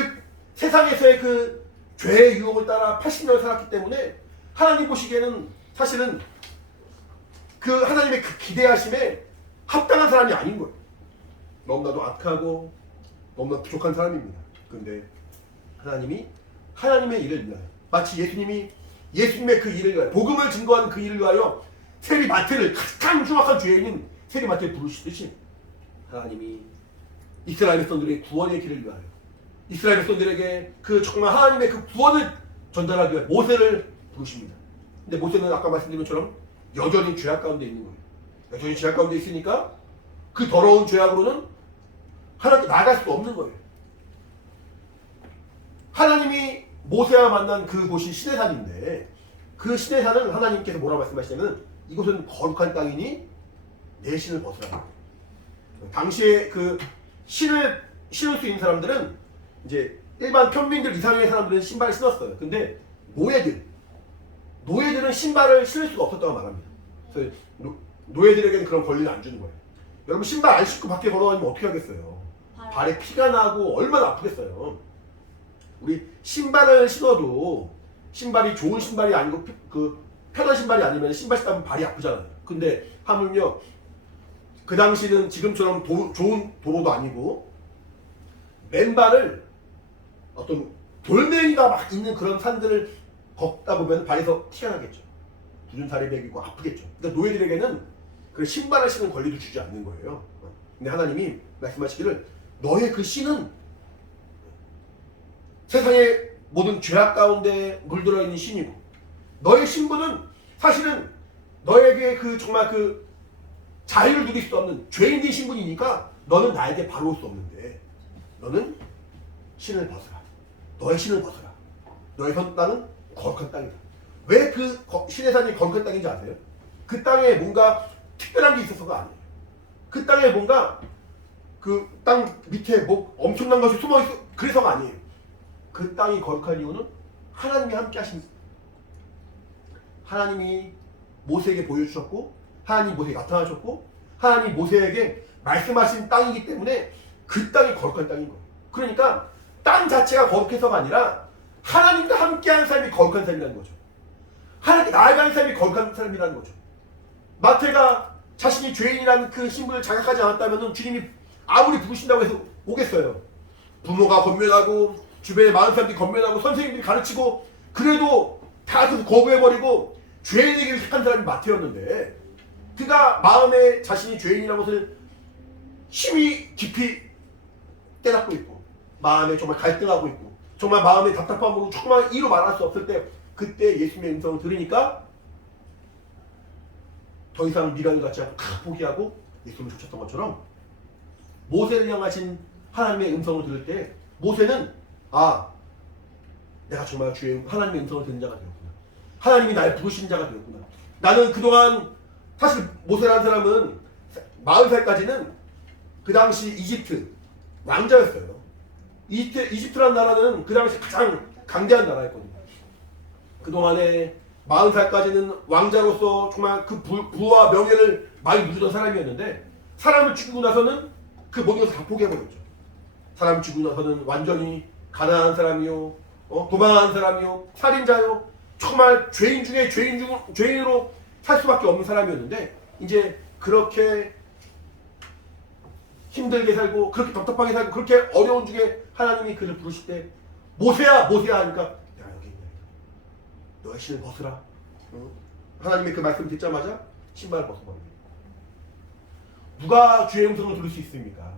세상에서의 그 죄의 유혹을 따라 80년을 살았기 때문에 하나님 보시기에는 사실은 그 하나님의 그 기대하심에 합당한 사람이 아닌 거예요. 너무나도 악하고 너무나 부족한 사람입니다. 그런데 하나님이 하나님의 일을 위하여 마치 예수님의 그 일을 위하여 복음을 증거하는 그 일을 위하여 세리마태를 가장 흉악한 죄인인 세리마태를 부르시듯이 하나님이 이스라엘 백성들의 구원의 길을 위하여 이스라엘 백성들에게 그 정말 하나님의 그 구원을 전달하기 위해 모세를 부르십니다. 근데 모세는 아까 말씀드린 것처럼 여전히 죄악 가운데 있는 거예요. 여전히 죄악 가운데 있으니까 그 더러운 죄악으로는 하나님께 나아갈 수 없는 거예요. 하나님이 모세와 만난 그곳이 시내산인데 그 시내산은 하나님께서 뭐라고 말씀하시냐면 이곳은 거룩한 땅이니 내 신을 벗으라. 당시에 그 신을 신을 수 있는 사람들은 이제 일반 평민들 이상의 사람들은 신발을 신었어요. 근데 노예들은 신발을 신을 수가 없었다고 말합니다. 그래서 노예들에게는 그런 권리를 안 주는 거예요. 여러분 신발 안 신고 밖에 걸어다니면 어떻게 하겠어요? 발에 피가 나고 얼마나 아프겠어요. 우리 신발을 신어도 신발이 좋은 신발이 아니고 그 편한 신발이 아니면 신발 신다면 발이 아프잖아요. 근데 하물며 그 당시는 지금처럼 좋은 도로도 아니고 맨발을 어떤 돌멩이가 막 있는 그런 산들을 걷다 보면 발에서 티가 나겠죠. 굳은 살이 배기고 아프겠죠. 그러니까 노예들에게는 그 신발을 신는 권리도 주지 않는 거예요. 근데 하나님이 말씀하시기를 너의 그 신은 세상의 모든 죄악 가운데 물들어 있는 신이고 너의 신분은 사실은 너에게 그 정말 그 자유를 누릴 수 없는 죄인의 신분이니까 너는 나에게 바로 올 수 없는데 너는 신을 벗어라. 너의 신을 벗어라. 너의 선 땅은 거룩한 땅이다. 왜 그 신의 산이 거룩한 땅인지 아세요? 그 땅에 뭔가 특별한 게 있어서가 아니에요. 그 땅에 뭔가 그 땅 밑에 뭐 엄청난 것이 숨어 있어 그래서가 아니에요. 그 땅이 거룩한 이유는 하나님이 함께 하십니다. 하나님이 모세에게 보여주셨고 하나님이 모세에게 나타나셨고 하나님이 모세에게 말씀하신 땅이기 때문에 그 땅이 거룩한 땅인 거예요. 그러니까 땅 자체가 거룩해서가 아니라 하나님과 함께하는 삶이 거룩한 삶이라는 거죠. 하나님께 나아가는 삶이 거룩한 삶이라는 거죠. 마태가 자신이 죄인이라는 그 신분을 자각하지 않았다면 주님이 아무리 부르신다고 해서 오겠어요. 부모가 권면하고 주변에 많은 사람들이 권면하고 선생님들이 가르치고 그래도 다 거부해버리고 죄인에게 택한 사람이 마태였는데 그가 마음에 자신이 죄인이라는 것을 힘이 깊이 깨닫고 있고 마음에 정말 갈등하고 있고 정말 마음의 답답함으로 정말 이루 말할 수 없을 때 그때 예수님의 음성을 들으니까 더 이상 미간을 갖지 않고 다 포기하고 예수님을 쫓았던 것처럼 모세를 향하신 하나님의 음성을 들을 때 모세는 내가 정말 주의 하나님의 음성을 듣는 자가 되었구나. 하나님이 나를 부르신 자가 되었구나. 나는 그동안 사실 모세라는 사람은 40살까지는 그 당시 이집트 왕자였어요. 이집트라는 나라는 그 당시 가장 강대한 나라였거든요. 그동안에 40살까지는 왕자로서 정말 그 부와 명예를 많이 누리던 사람이었는데 사람을 죽이고 나서는 그 모든 것을 다 포기해버렸죠. 사람 죽이고 나서는 완전히 가난한 사람이요, 도망한 사람이요, 살인자요, 정말 죄인 중에 죄인으로 살 수밖에 없는 사람이었는데 이제 그렇게 힘들게 살고 그렇게 답답하게 살고 그렇게 어려운 중에 하나님이 그를 부르실 때 모세야 모세야 하니까 내가 여기 있냐, 너의 신을 벗으라. 응? 하나님의 그 말씀 듣자마자 신발을 벗어버립니다. 누가 주의 음성을 들을 수 있습니까?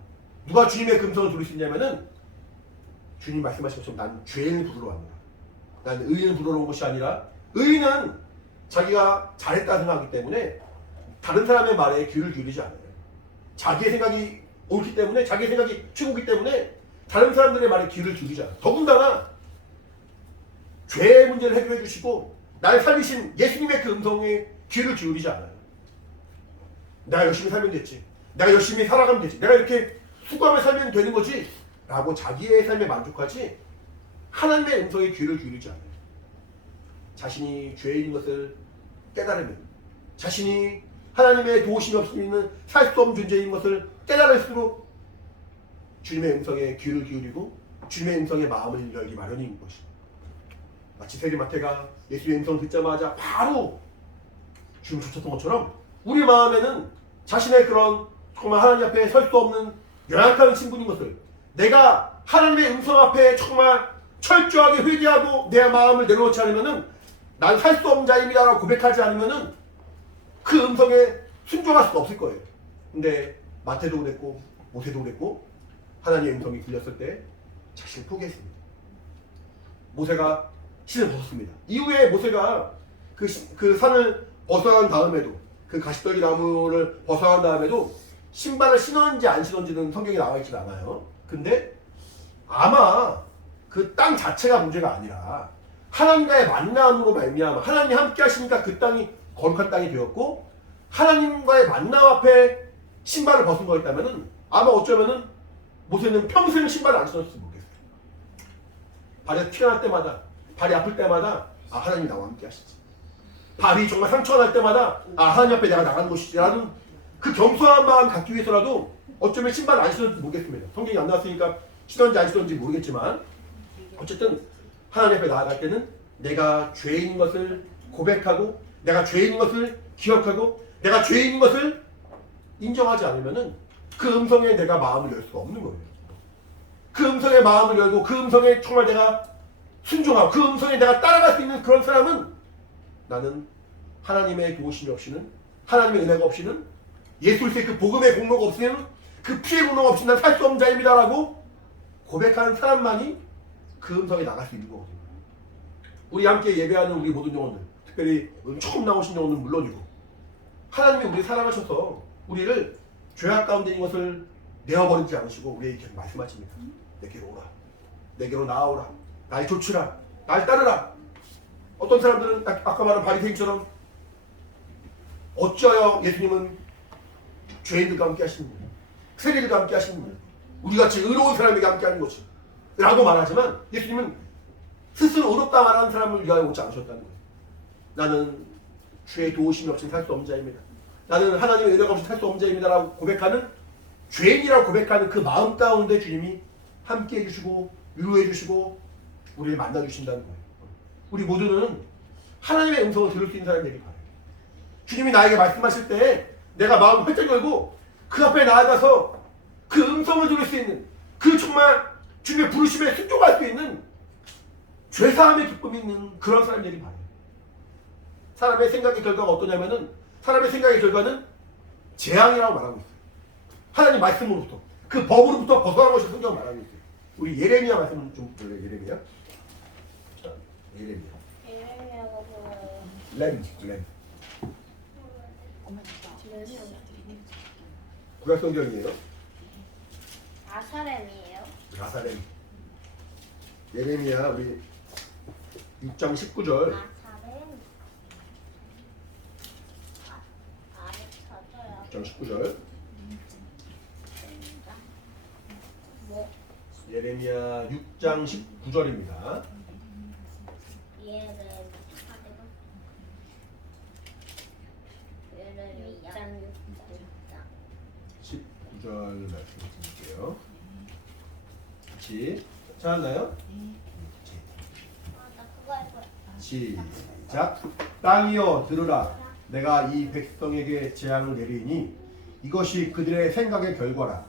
누가 주님의 음성을 들을 수 있냐면은 주님 말씀하신 것처럼 난 죄인을 부르러 왔노라. 난 의인을 부르러 온 것이 아니라, 의인은 자기가 잘했다 생각하기 때문에 다른 사람의 말에 귀를 기울이지 않아요. 자기의 생각이 옳기 때문에, 자기의 생각이 최고이기 때문에 다른 사람들의 말에 귀를 기울이지 않아요. 더군다나 죄의 문제를 해결해 주시고 나를 살리신 예수님의 그 음성에 귀를 기울이지 않아요. 내가 열심히 살면 됐지, 내가 열심히 살아가면 되지, 내가 이렇게 수고하며 살면 되는 거지 라고 자기의 삶에 만족하지 하나님의 음성에 귀를 기울이지 않아요. 자신이 죄인인 것을 깨달으면, 자신이 하나님의 도우심이 없으면 살 수 없는 존재인 것을 깨달을수록 주님의 음성에 귀를 기울이고 주님의 음성에 마음을 열기 마련인 것입니다. 마치 세리마태가 예수의 음성을 듣자마자 바로 주님을 쫓았던 것처럼 우리 마음에는 자신의 그런 정말 하나님 앞에 설 수 없는 연약한 신분인 것을, 내가 하나님의 음성 앞에 정말 철저하게 회개하고 내 마음을 내려놓지 않으면은 난 살 수 없는 자입니다라고 고백하지 않으면은 그 음성에 순종할 수가 없을 거예요. 근데 마태도 그랬고 모세도 그랬고 하나님의 음성이 들렸을 때 자신을 포기했습니다. 모세가 신을 벗었습니다. 이후에 모세가 그 산을 벗어난 다음에도, 그 가시떨기 나무를 벗어난 다음에도 신발을 신었는지 안 신었는지는 성경에 나와 있지 않아요. 근데 아마 그 땅 자체가 문제가 아니라 하나님과의 만남으로 말미암아 하나님이 함께 하시니까 그 땅이 거룩한 땅이 되었고, 하나님과의 만남 앞에 신발을 벗은 거였다면은 아마 어쩌면은 모세는 평생 신발을 안 신었을지 모르겠어요. 발에 피가 날 때마다, 발이 아플 때마다 하나님이 나와 함께 하시지, 발이 정말 상처가 날 때마다 하나님 앞에 내가 나가는 것이지 라는 그 겸손한 마음 갖기 위해서라도 어쩌면 신발을 안 신었는지 모르겠습니다. 성경이 안 나왔으니까 신었는지 안 신었는지 모르겠지만 어쨌든 하나님 앞에 나아갈 때는 내가 죄인인 것을 고백하고 내가 죄인인 것을 기억하고 내가 죄인인 것을 인정하지 않으면은 그 음성에 내가 마음을 열 수가 없는 거예요. 그 음성에 마음을 열고 그 음성에 정말 내가 순종하고 그 음성에 내가 따라갈 수 있는 그런 사람은, 나는 하나님의 도우심이 없이는, 하나님의 은혜가 없이는, 예수 그리스도의 그 복음의 공로가 없이는, 그 피의 공로가 없이는 난 살 수 없는 자입니다라고 고백하는 사람만이 그 음성에 나갈 수 있는 거거든요. 우리 함께 예배하는 우리 모든 영혼들, 특별히 오늘 처음 나오신 영혼은 물론이고, 하나님이 우리 사랑하셔서 우리를 죄악 가운데 있는 것을 내어버리지 않으시고 우리에게 말씀하십니다. 내게로 오라, 내게로 나아오라, 날 좇으라, 날 따르라. 어떤 사람들은 아까 말한 바리새인처럼 어찌하여 예수님은 죄인들과 함께 하시느냐, 세리들과 함께 하시느냐, 우리같이 의로운 사람에게 함께 하는 것이 라고 말하지만, 예수님은 스스로 의롭다 말하는 사람을 위하여 오지 않으셨다는 거예요. 나는 주의 도우심이 없이는 살 수 없는 자입니다, 나는 하나님의 은혜가 없이 살 수 없는 자입니다 라고 고백하는, 죄인이라고 고백하는 그 마음 가운데 주님이 함께 해주시고 위로해 주시고 우리를 만나주신다는 거예요. 우리 모두는 하나님의 음성을 들을 수 있는 사람이 되길 바라요. 주님이 나에게 말씀하실 때 내가 마음 활짝 열고 그 앞에 나아가서 그 음성을 들을 수 있는, 그 정말 주님의 부르심에 순종할 수 있는 죄사함의 기쁨이 있는 그런 사람이 되길 바라요. 사람의 생각의 결과가 어떠냐면은, 사람의 생각의 결과는 재앙이라고 말하고 있어요. 하나님 말씀으로부터, 그 법으로부터 벗어난 것이 성경을 말하고 있어요. 우리 예레미야 말씀 좀 볼래요? 예레미야. 자, 예레미야. 예레미야가 뭐예요? 램. 몇 구약 성경이에요. 아사렘이에요? 아사렘. 예레미야 우리 6장 19절. 아사렘? 찾아요. 6장 19절. 뭐? 예레미야 6장 19절입니다. 예레미야 19절 말씀 드릴게요. 같이 찾았나요? 나 그거 할 거야. 시작. 땅이여 들으라. 내가 이 백성에게 재앙을 내리니 이것이 그들의 생각의 결과라.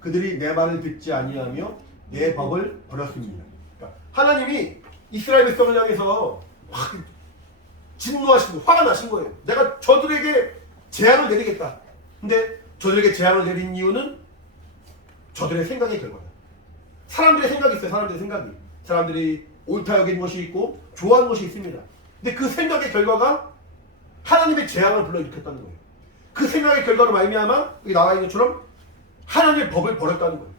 그들이 내 말을 듣지 아니하며 내 법을 버렸습니다. 그러니까 하나님이 이스라엘 백성을 향해서 확 진노하시고 화가 나신 거예요. 내가 저들에게 재앙을 내리겠다. 근데 저들에게 재앙을 내린 이유는 저들의 생각의 결과다. 사람들의 생각이 있어요. 사람들의 생각이. 사람들이 옳다 여기는 것이 있고 좋아하는 것이 있습니다. 근데 그 생각의 결과가 하나님의 재앙을 불러일으켰다는 거예요. 그 생각의 결과로 말미암아 여기 나와 있는 것처럼 하나님의 법을 버렸다는 거예요.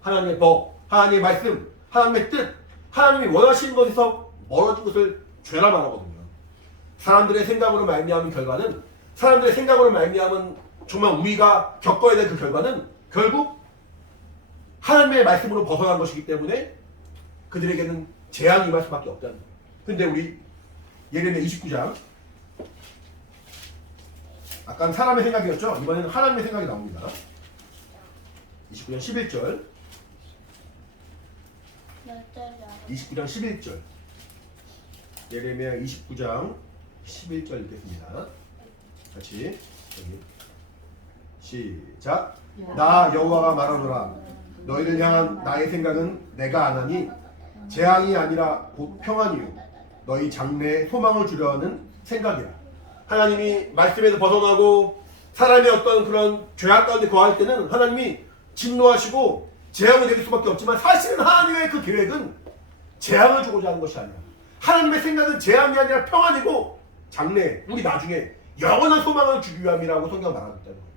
하나님의 법, 하나님의 말씀, 하나님의 뜻, 하나님이 원하시는 것에서 멀어진 것을 죄라 말하거든요. 사람들의 생각으로 말미암은 결과는, 사람들의 생각으로 말미암은 정말 우리가 겪어야 될 그 결과는 결국 하나님의 말씀으로 벗어난 것이기 때문에 그들에게는 재앙이 임할 수밖에 없다는 거예요. 근데 우리 예레미야 29장, 아까는 사람의 생각이었죠. 이번에는 하나님의 생각이 나옵니다. 29장 11절. 29장 11절. 예레미야 29장 11절 읽겠습니다. 같이 여기 시작. 나 여호와가 말하노라. 너희를 향한 나의 생각은 내가 안 하니 재앙이 아니라 곧 평안이요 너희 장래에 소망을 주려 하는 생각이라. 하나님이 말씀에서 벗어나고 사람의 어떤 그런 죄악 가운데 거할 때는 하나님이 진노하시고 재앙을 내릴 수밖에 없지만, 사실은 하나님의 그 계획은 재앙을 주고자 하는 것이 아니라, 하나님의 생각은 재앙이 아니라 평안이고 장래, 우리 나중에 영원한 소망을 주기 위함이라고 성경은 말하고 있다는 거예요.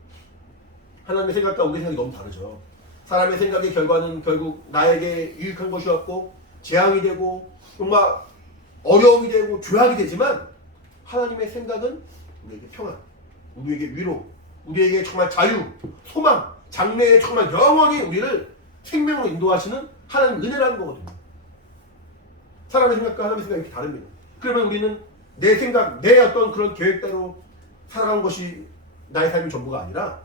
하나님의 생각과 우리 생각이 너무 다르죠. 사람의 생각의 결과는 결국 나에게 유익한 것이 없고 재앙이 되고 정말 어려움이 되고 죄악이 되지만, 하나님의 생각은 우리에게 평안, 우리에게 위로, 우리에게 정말 자유, 소망, 장래에 정말 영원히 우리를 생명으로 인도하시는 하나님 은혜라는 거거든요. 사람의 생각과 하나님의 생각이 이렇게 다릅니다. 그러면 우리는 내 생각, 내 어떤 그런 계획대로 살아가는 것이 나의 삶의 전부가 아니라,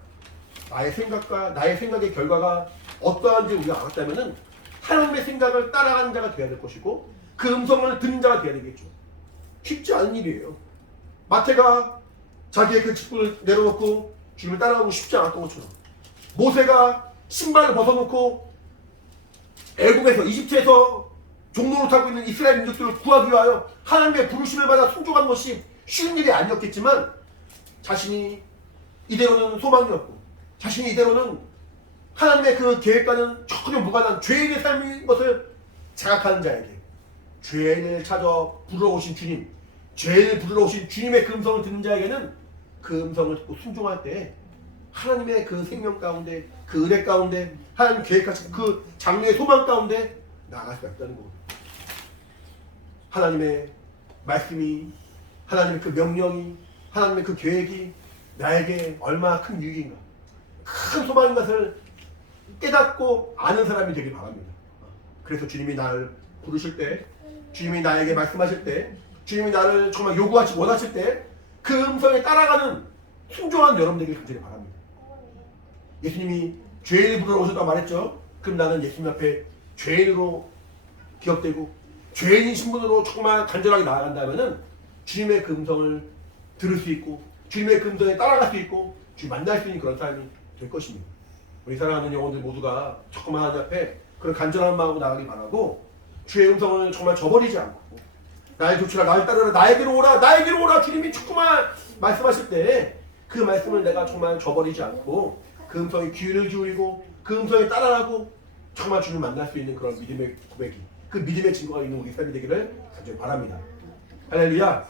나의 생각과 나의 생각의 결과가 어떠한지 우리가 알았다면은 하나님의 생각을 따라가는 자가 되어야 될 것이고, 그 음성을 듣는 자가 되어야 되겠죠. 쉽지 않은 일이에요. 마태가 자기의 그 직분을 내려놓고 주님을 따라가고 쉽지 않았던 것처럼, 모세가 신발을 벗어놓고 애굽에서, 이집트에서 종로를 타고 있는 이스라엘 민족들을 구하기 위하여 하나님의 부르심을 받아 순종한 것이 쉬운 일이 아니었겠지만, 자신이 이대로는 소망이 없고 자신이 이대로는 하나님의 그 계획과는 전혀 무관한 죄인의 삶인 것을 자각하는 자에게, 죄인을 찾아 부르러 오신 주님, 죄인을 부르러 오신 주님의 그 음성을 듣는 자에게는 그 음성을 듣고 순종할 때 하나님의 그 생명 가운데, 그 은혜 가운데, 하나님 계획하신 그 장래의 소망 가운데 나아갈 수가 있다는 거거든요. 하나님의 말씀이, 하나님의 그 명령이, 하나님의 그 계획이 나에게 얼마나 큰 유익인가, 큰 소망인 것을 깨닫고 아는 사람이 되길 바랍니다. 그래서 주님이 나를 부르실 때, 주님이 나에게 말씀하실 때, 주님이 나를 정말 요구하시 원하실 때 그 음성에 따라가는 순종하는 여러분 되길 간절히 바랍니다. 예수님이 죄인을 부르러 오셨다고 말했죠. 그럼 나는 예수님 앞에 죄인으로 기억되고 죄인인 신분으로 정말 간절하게 나아간다면은 주님의 그 음성을 들을 수 있고 주님의 그 음성에 따라갈 수 있고 주님 만날 수 있는 그런 삶이 될 것입니다. 우리 사랑하는 영혼들 모두가 조그만 하나님 앞에 그런 간절한 마음으로 나가기 바라고, 주의 음성을 정말 저버리지 않고, 나의 조치라, 나를 따르라, 나에게로 오라, 나에게로 오라, 주님이 조그만 말씀하실 때 그 말씀을 내가 정말 저버리지 않고 그 음성에 귀를 기울이고 그 음성에 따라가고 정말 주님 만날 수 있는 그런 믿음의 고백이, 그 믿음의 증거가 있는 우리 삶이 되기를 간절히 바랍니다. 할렐루야.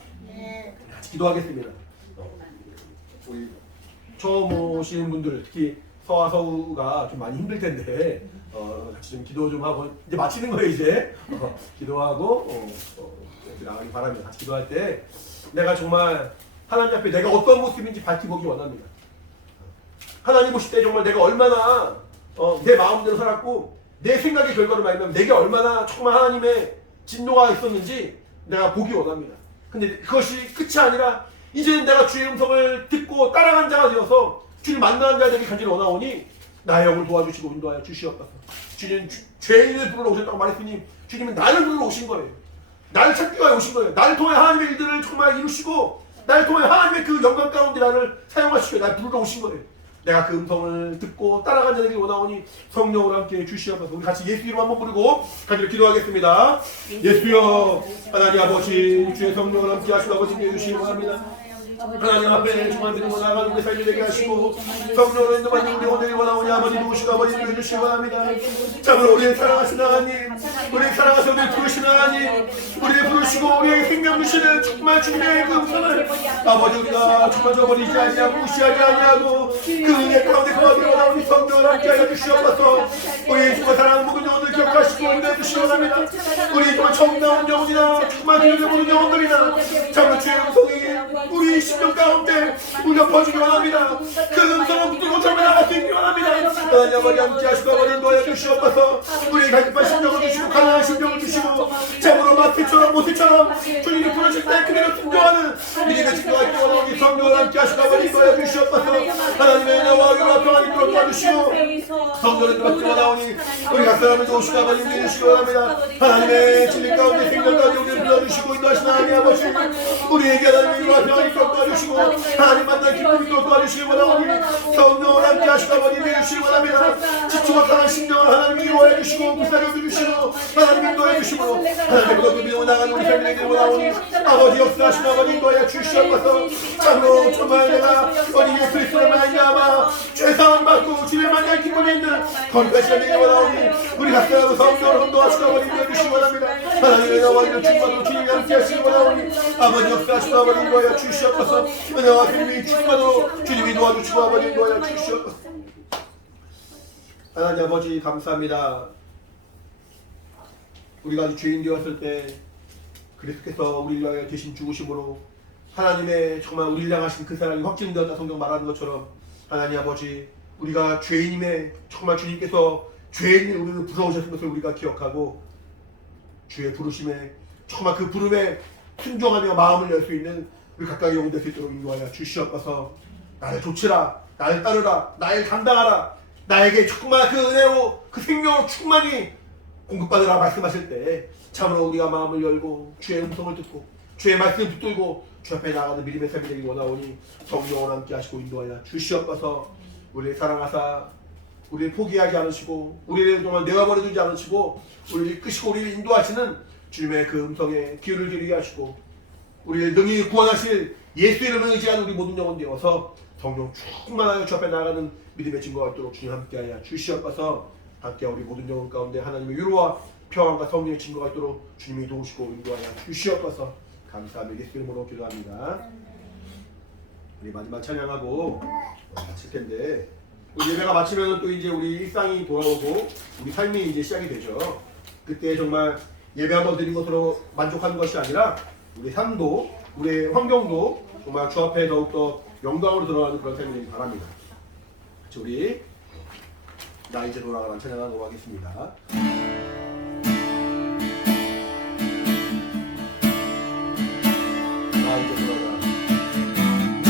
같이 기도하겠습니다. 우리 처음 오시는 분들, 특히 서와 서우가 좀 많이 힘들 텐데 같이 좀 기도 좀 하고 이제 마치는 거예요. 이제 기도하고 이렇게 나가기 바랍니다. 같이 기도할 때 내가 정말 하나님 앞에 내가 어떤 모습인지 밝히보기 원합니다. 하나님 보실 때 정말 내가 얼마나 내 마음대로 살았고 내 생각의 결과로 말하면 내게 얼마나 정말 하나님의 진노가 있었는지 내가 보기 원합니다. 근데 그것이 끝이 아니라 이제는 내가 주의 음성을 듣고 따라간 자가 되어서 주님 만나는 자가 되기 간절히 원하오니 나의 영을 도와주시고 인도하여 주시옵소서. 주님 죄인을 부르러 오셨다고 말했으니 주님은 나를 부르러 오신 거예요. 나를 찾기 위해 오신 거예요. 나를 통해 하나님의 일들을 정말 이루시고 나를 통해 하나님의 그 영광 가운데 나를 사용하시고 나를 불러오신 거예요. 내가 그 음성을 듣고 따라가는 자들이 원하오니 성령으로 함께 주시옵소서. 우리 같이 예수 이름 한번 부르고 같이 기도하겠습니다. 예수여, 하나님 아버지, 주의 성령을 함께 하시고 아버지께 주시기 원합니다. 하나님 앞에 정말 믿음으로 나아가는 우리 삶이 되게 하시고 성령으로 인도받는 우리 오늘이 원하오니 아버지 도우시고 아버지 인도해주시기 원합니다. 참으로 우리의 사랑하신 하나님, 우리의 사랑하신 우리의 부르신 하나님, 우리의 부르시고 우리의 생명 주시는 정말 주님의 그 음성을 아버지 우리가 정말 저버리지 아니하고 무시하지 아니하고 그 은혜 가운데 거하기를 원하오니 성령을 함께하여 주시옵소서. 우리의 정말 사랑하는 모든 영혼들 기억하시고 인도해주시기 원합니다. 우리 정말 처음 나온 영혼이나 정말 주님의 모든 영혼들이나 참으로 주의 음성이 우리 심령 가운데 울려 퍼지기 원합니다. 그 음성을 붙들고 정말 나갈 수 있기 원합니다. 하나님 아버지 함께 하시고 아버지 인도하여 주시옵소서. 우리의 갈급한 심령을 주시고 가난한 심령을 주시고 참으로 마태처럼 모세처럼 주님이 부르실 때 그대로 순종하는 믿음의 증거가 있기 원하오니 성령을 함께 하시고 아버지 인도하여 주시옵소서. 하나님의 은혜와 위로와 평안이 들어 도와주시고 성령을 받기 원하오니 우리 각 사람을 도우시고 아버지 인도해주시기 원합니다. 하나님의 진리 가운데 생명 가운데 우리를 불러주시고 인도하시는 하나님 아버지 우리에게 하나님의 위로와 평안이 들어 도와주시고 하나님 만난 기쁨이 또 도와주시기 원하오니 성령을 함께 하시고 아버지 인도해주시기 원합니다. 지치고 상한 심령을 하나님 위로해 주시고 불쌍히 여겨주시고 하나님 인도해 주시고 하나님 그것도 믿고 나가는 우리 삶이 되길 원하오니 아버지 역사하시는 아버지 인도하여 주시옵소서. 참으로 정말 내가 어디 예수 그리스도를 말미암아 죄사함 받고 주님을 만날 기쁨이 있는 거룩한 시간 되길 원하오니 우리 각자의 성령을 인도하시고 아버지 인도해 주시기 원합니다. 하나님의 나와 이를 축복하고 주님이 함께 하시기 원하오니 아버지 역사하시고 아버지 인도하여 주시옵소서. 은혜와 주님이 축복하고 주님이 도와주시고 아버지 인도하여 주시옵소서. 하나님 아버지 감사합니다. 우리가 죄인 되었을 때 그리스도께서 우리를 위하여 대신 죽으심으로 하나님의 정말 우리를 향하신 그 사랑이 확증되었다 성경 말하는 것처럼 하나님 아버지 우리가 죄인임에 정말 주님께서 죄인이 우리를 부러우셨던 것을 우리가 기억하고 주의 부르심에 정말 그 부름에 순종하며 마음을 열 수 있는 우리 각각의 영혼 될 수 있도록 인도하여 주시옵소서. 나를 좇으라, 나를 따르라, 나를 감당하라, 나에게 정말 그 은혜로 그 생명으로 충만히 공급받으라 말씀하실 때 참으로 우리가 마음을 열고 주의 음성을 듣고 주의 말씀을 붙들고 주 앞에 나가는 믿음의 삶이 되기 원하오니 성령을 함께 하시고 인도하여 주시옵소서. 우리를 사랑하사 우리를 포기하지 않으시고 우리를 정말 내어버려 두지 않으시고 우리를 이끄시고 우리를 인도하시는 주님의 그 음성에 귀를 기울이게 하시고 우리를 능히 구원하실 예수 이름을 의지하는 우리 모든 영혼 되어서 성령 충만하여 주 앞에 나가는 믿음의 증거가 있도록 주님 함께하여 주시옵소서. 함께 우리 모든 영혼 가운데 하나님의 위로와 평안과 성령의 증거가 있도록 주님이 도우시고 인도하여 주시옵소서. 감사하며 예수 이름으로 기도합니다. 우리 마지막 찬양하고 마칠 텐데 우리 예배가 마치면 또 이제 우리 일상이 돌아오고 우리 삶이 이제 시작이 되죠. 그때 정말 예배 한번 드린 것으로 만족하는 것이 아니라 우리 삶도 우리의 환경도 정말 주 앞에 더욱더 영광으로 들어가는 그런 삶이 되길 바랍니다. 같이 우리 나 이제 돌아가는 찬양하도록 하겠습니다. 나 이제 돌아가. 나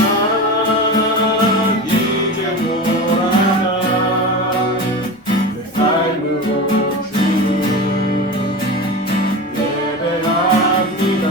이제 돌아가. 내 삶으로 주님 예배합니다.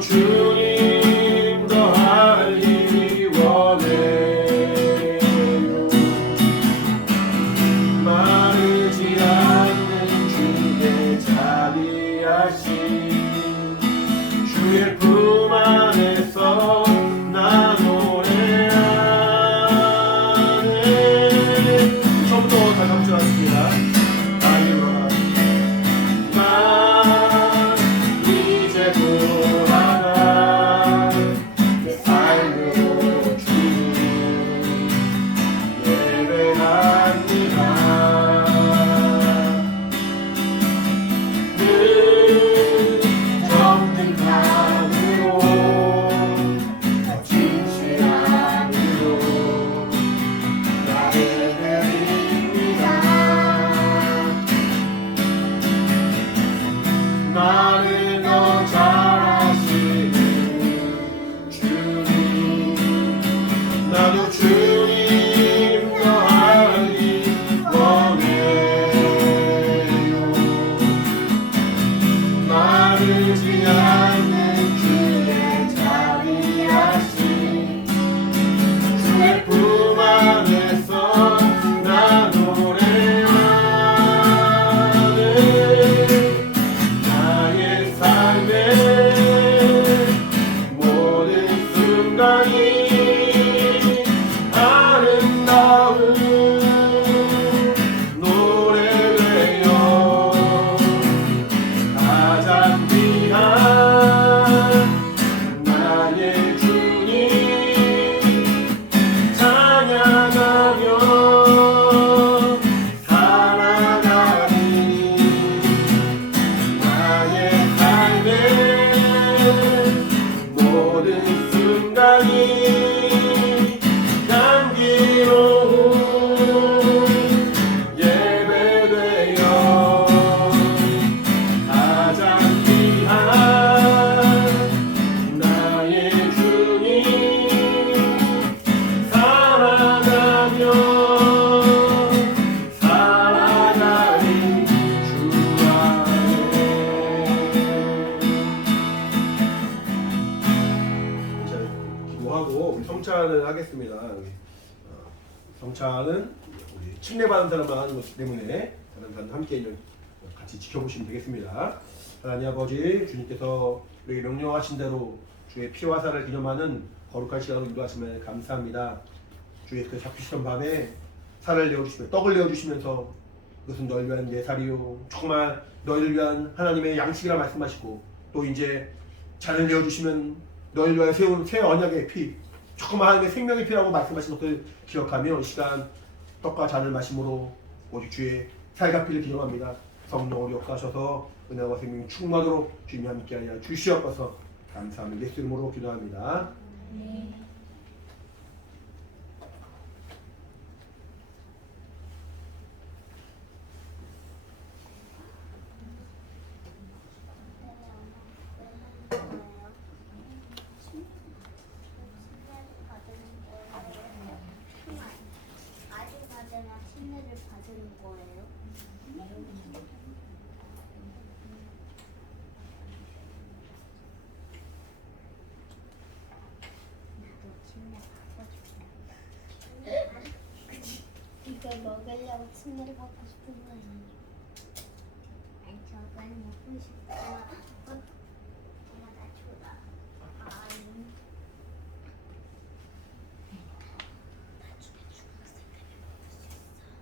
주님 더할 일이 원해요. 마르지 않는 주의 자비하신 주의 품 안에서 나 노래하네. 처음부터 다시 한번 하겠습니다. 이제 돌아가 내 삶으로 주님 예배합니다. 늘 정직함으로 우리 성찬을 하겠습니다. 성찬은 우리 침례받은 사람만 하는 것이기 때문에 다른 사람 함께 같이 지켜보시면 되겠습니다. 하나님 아버지, 주님께서 우리에게 명령하신 대로 주의 피와 살을 기념하는 거룩한 시간을 인도하심에 감사합니다. 주의 그 잡히시던 밤에 살을 내어주시며 떡을 내어주시면서 이것은 너희를 위한 내 살이요 정말 너희를 위한 하나님의 양식이라 말씀하시고, 또 이제 잔을 내어주시면 너희를 위하여 세운 새 언약의 피, 정말 하나님의 생명의 피라고 말씀하신 것을 기억하며 이 시간 떡과 잔을 마심으로 오직 주의 살과 피를 기념합니다. 성령으로 역사하셔서 은혜와 생명이 충만하도록 주님이 함께하여 주시옵소서. 감사합니다. 예수 이름으로 기도합니다. 네. 침례를 받는 거예요? 나도 침례 받고 싶어. 이걸 먹으려고 침례를 받고 싶은 거 아니에요? 아니 저건 먹고 싶어. 엄마 나 줘라. 아니. 나중에 중학생 되면 먹을 수 있어.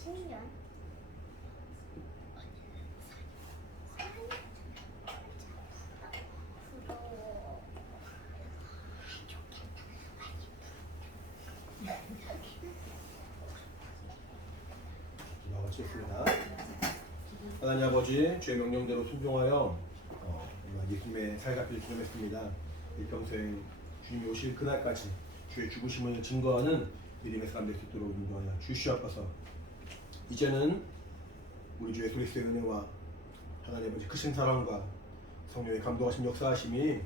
10년? 부러워. 기도가 마치겠습니다. 하나님 아버지, 주의 명령대로 순종하여 우리가 예수님의 살과 피를 기념했습니다. 일평생 주님이 오실 그날까지 주의 죽으심을 증거하는 믿음의 사람 될 수 있도록 인도하여 주시옵소서. 이제는 우리 주 예수 그리스도의 은혜와 하나님 아버지 크신 사랑과 성령의 감동하신 역사하심이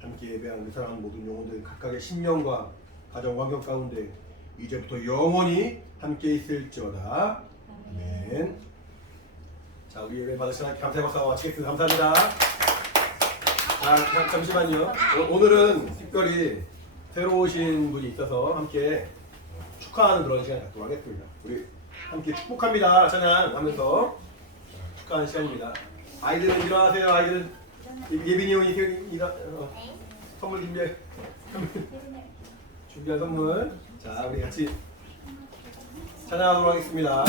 함께 예배한 우리 사랑하는 모든 영혼들 각각의 신령과 가정 환경 가운데 이제부터 영원히 함께 있을지어다. 아멘. 자, 우리 예배 받으신 하나님 감사의 박수와 마치겠습니다. 감사합니다. 잠시만요. 오늘은 특별히 새로 오신 분이 있어서 함께 축하하는 그런 시간 갖도록 하겠습니다. 우리 함께 축복합니다. 찬양하면서 축하하는 시간입니다. 아이들은 일어나세요. 아이들 예빈이 형이 선물 준비한 선물. 자, 우리 같이 찬양하도록 하겠습니다.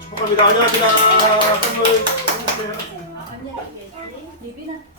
축복합니다. 안녕합니다. 선물 언니 예빈아.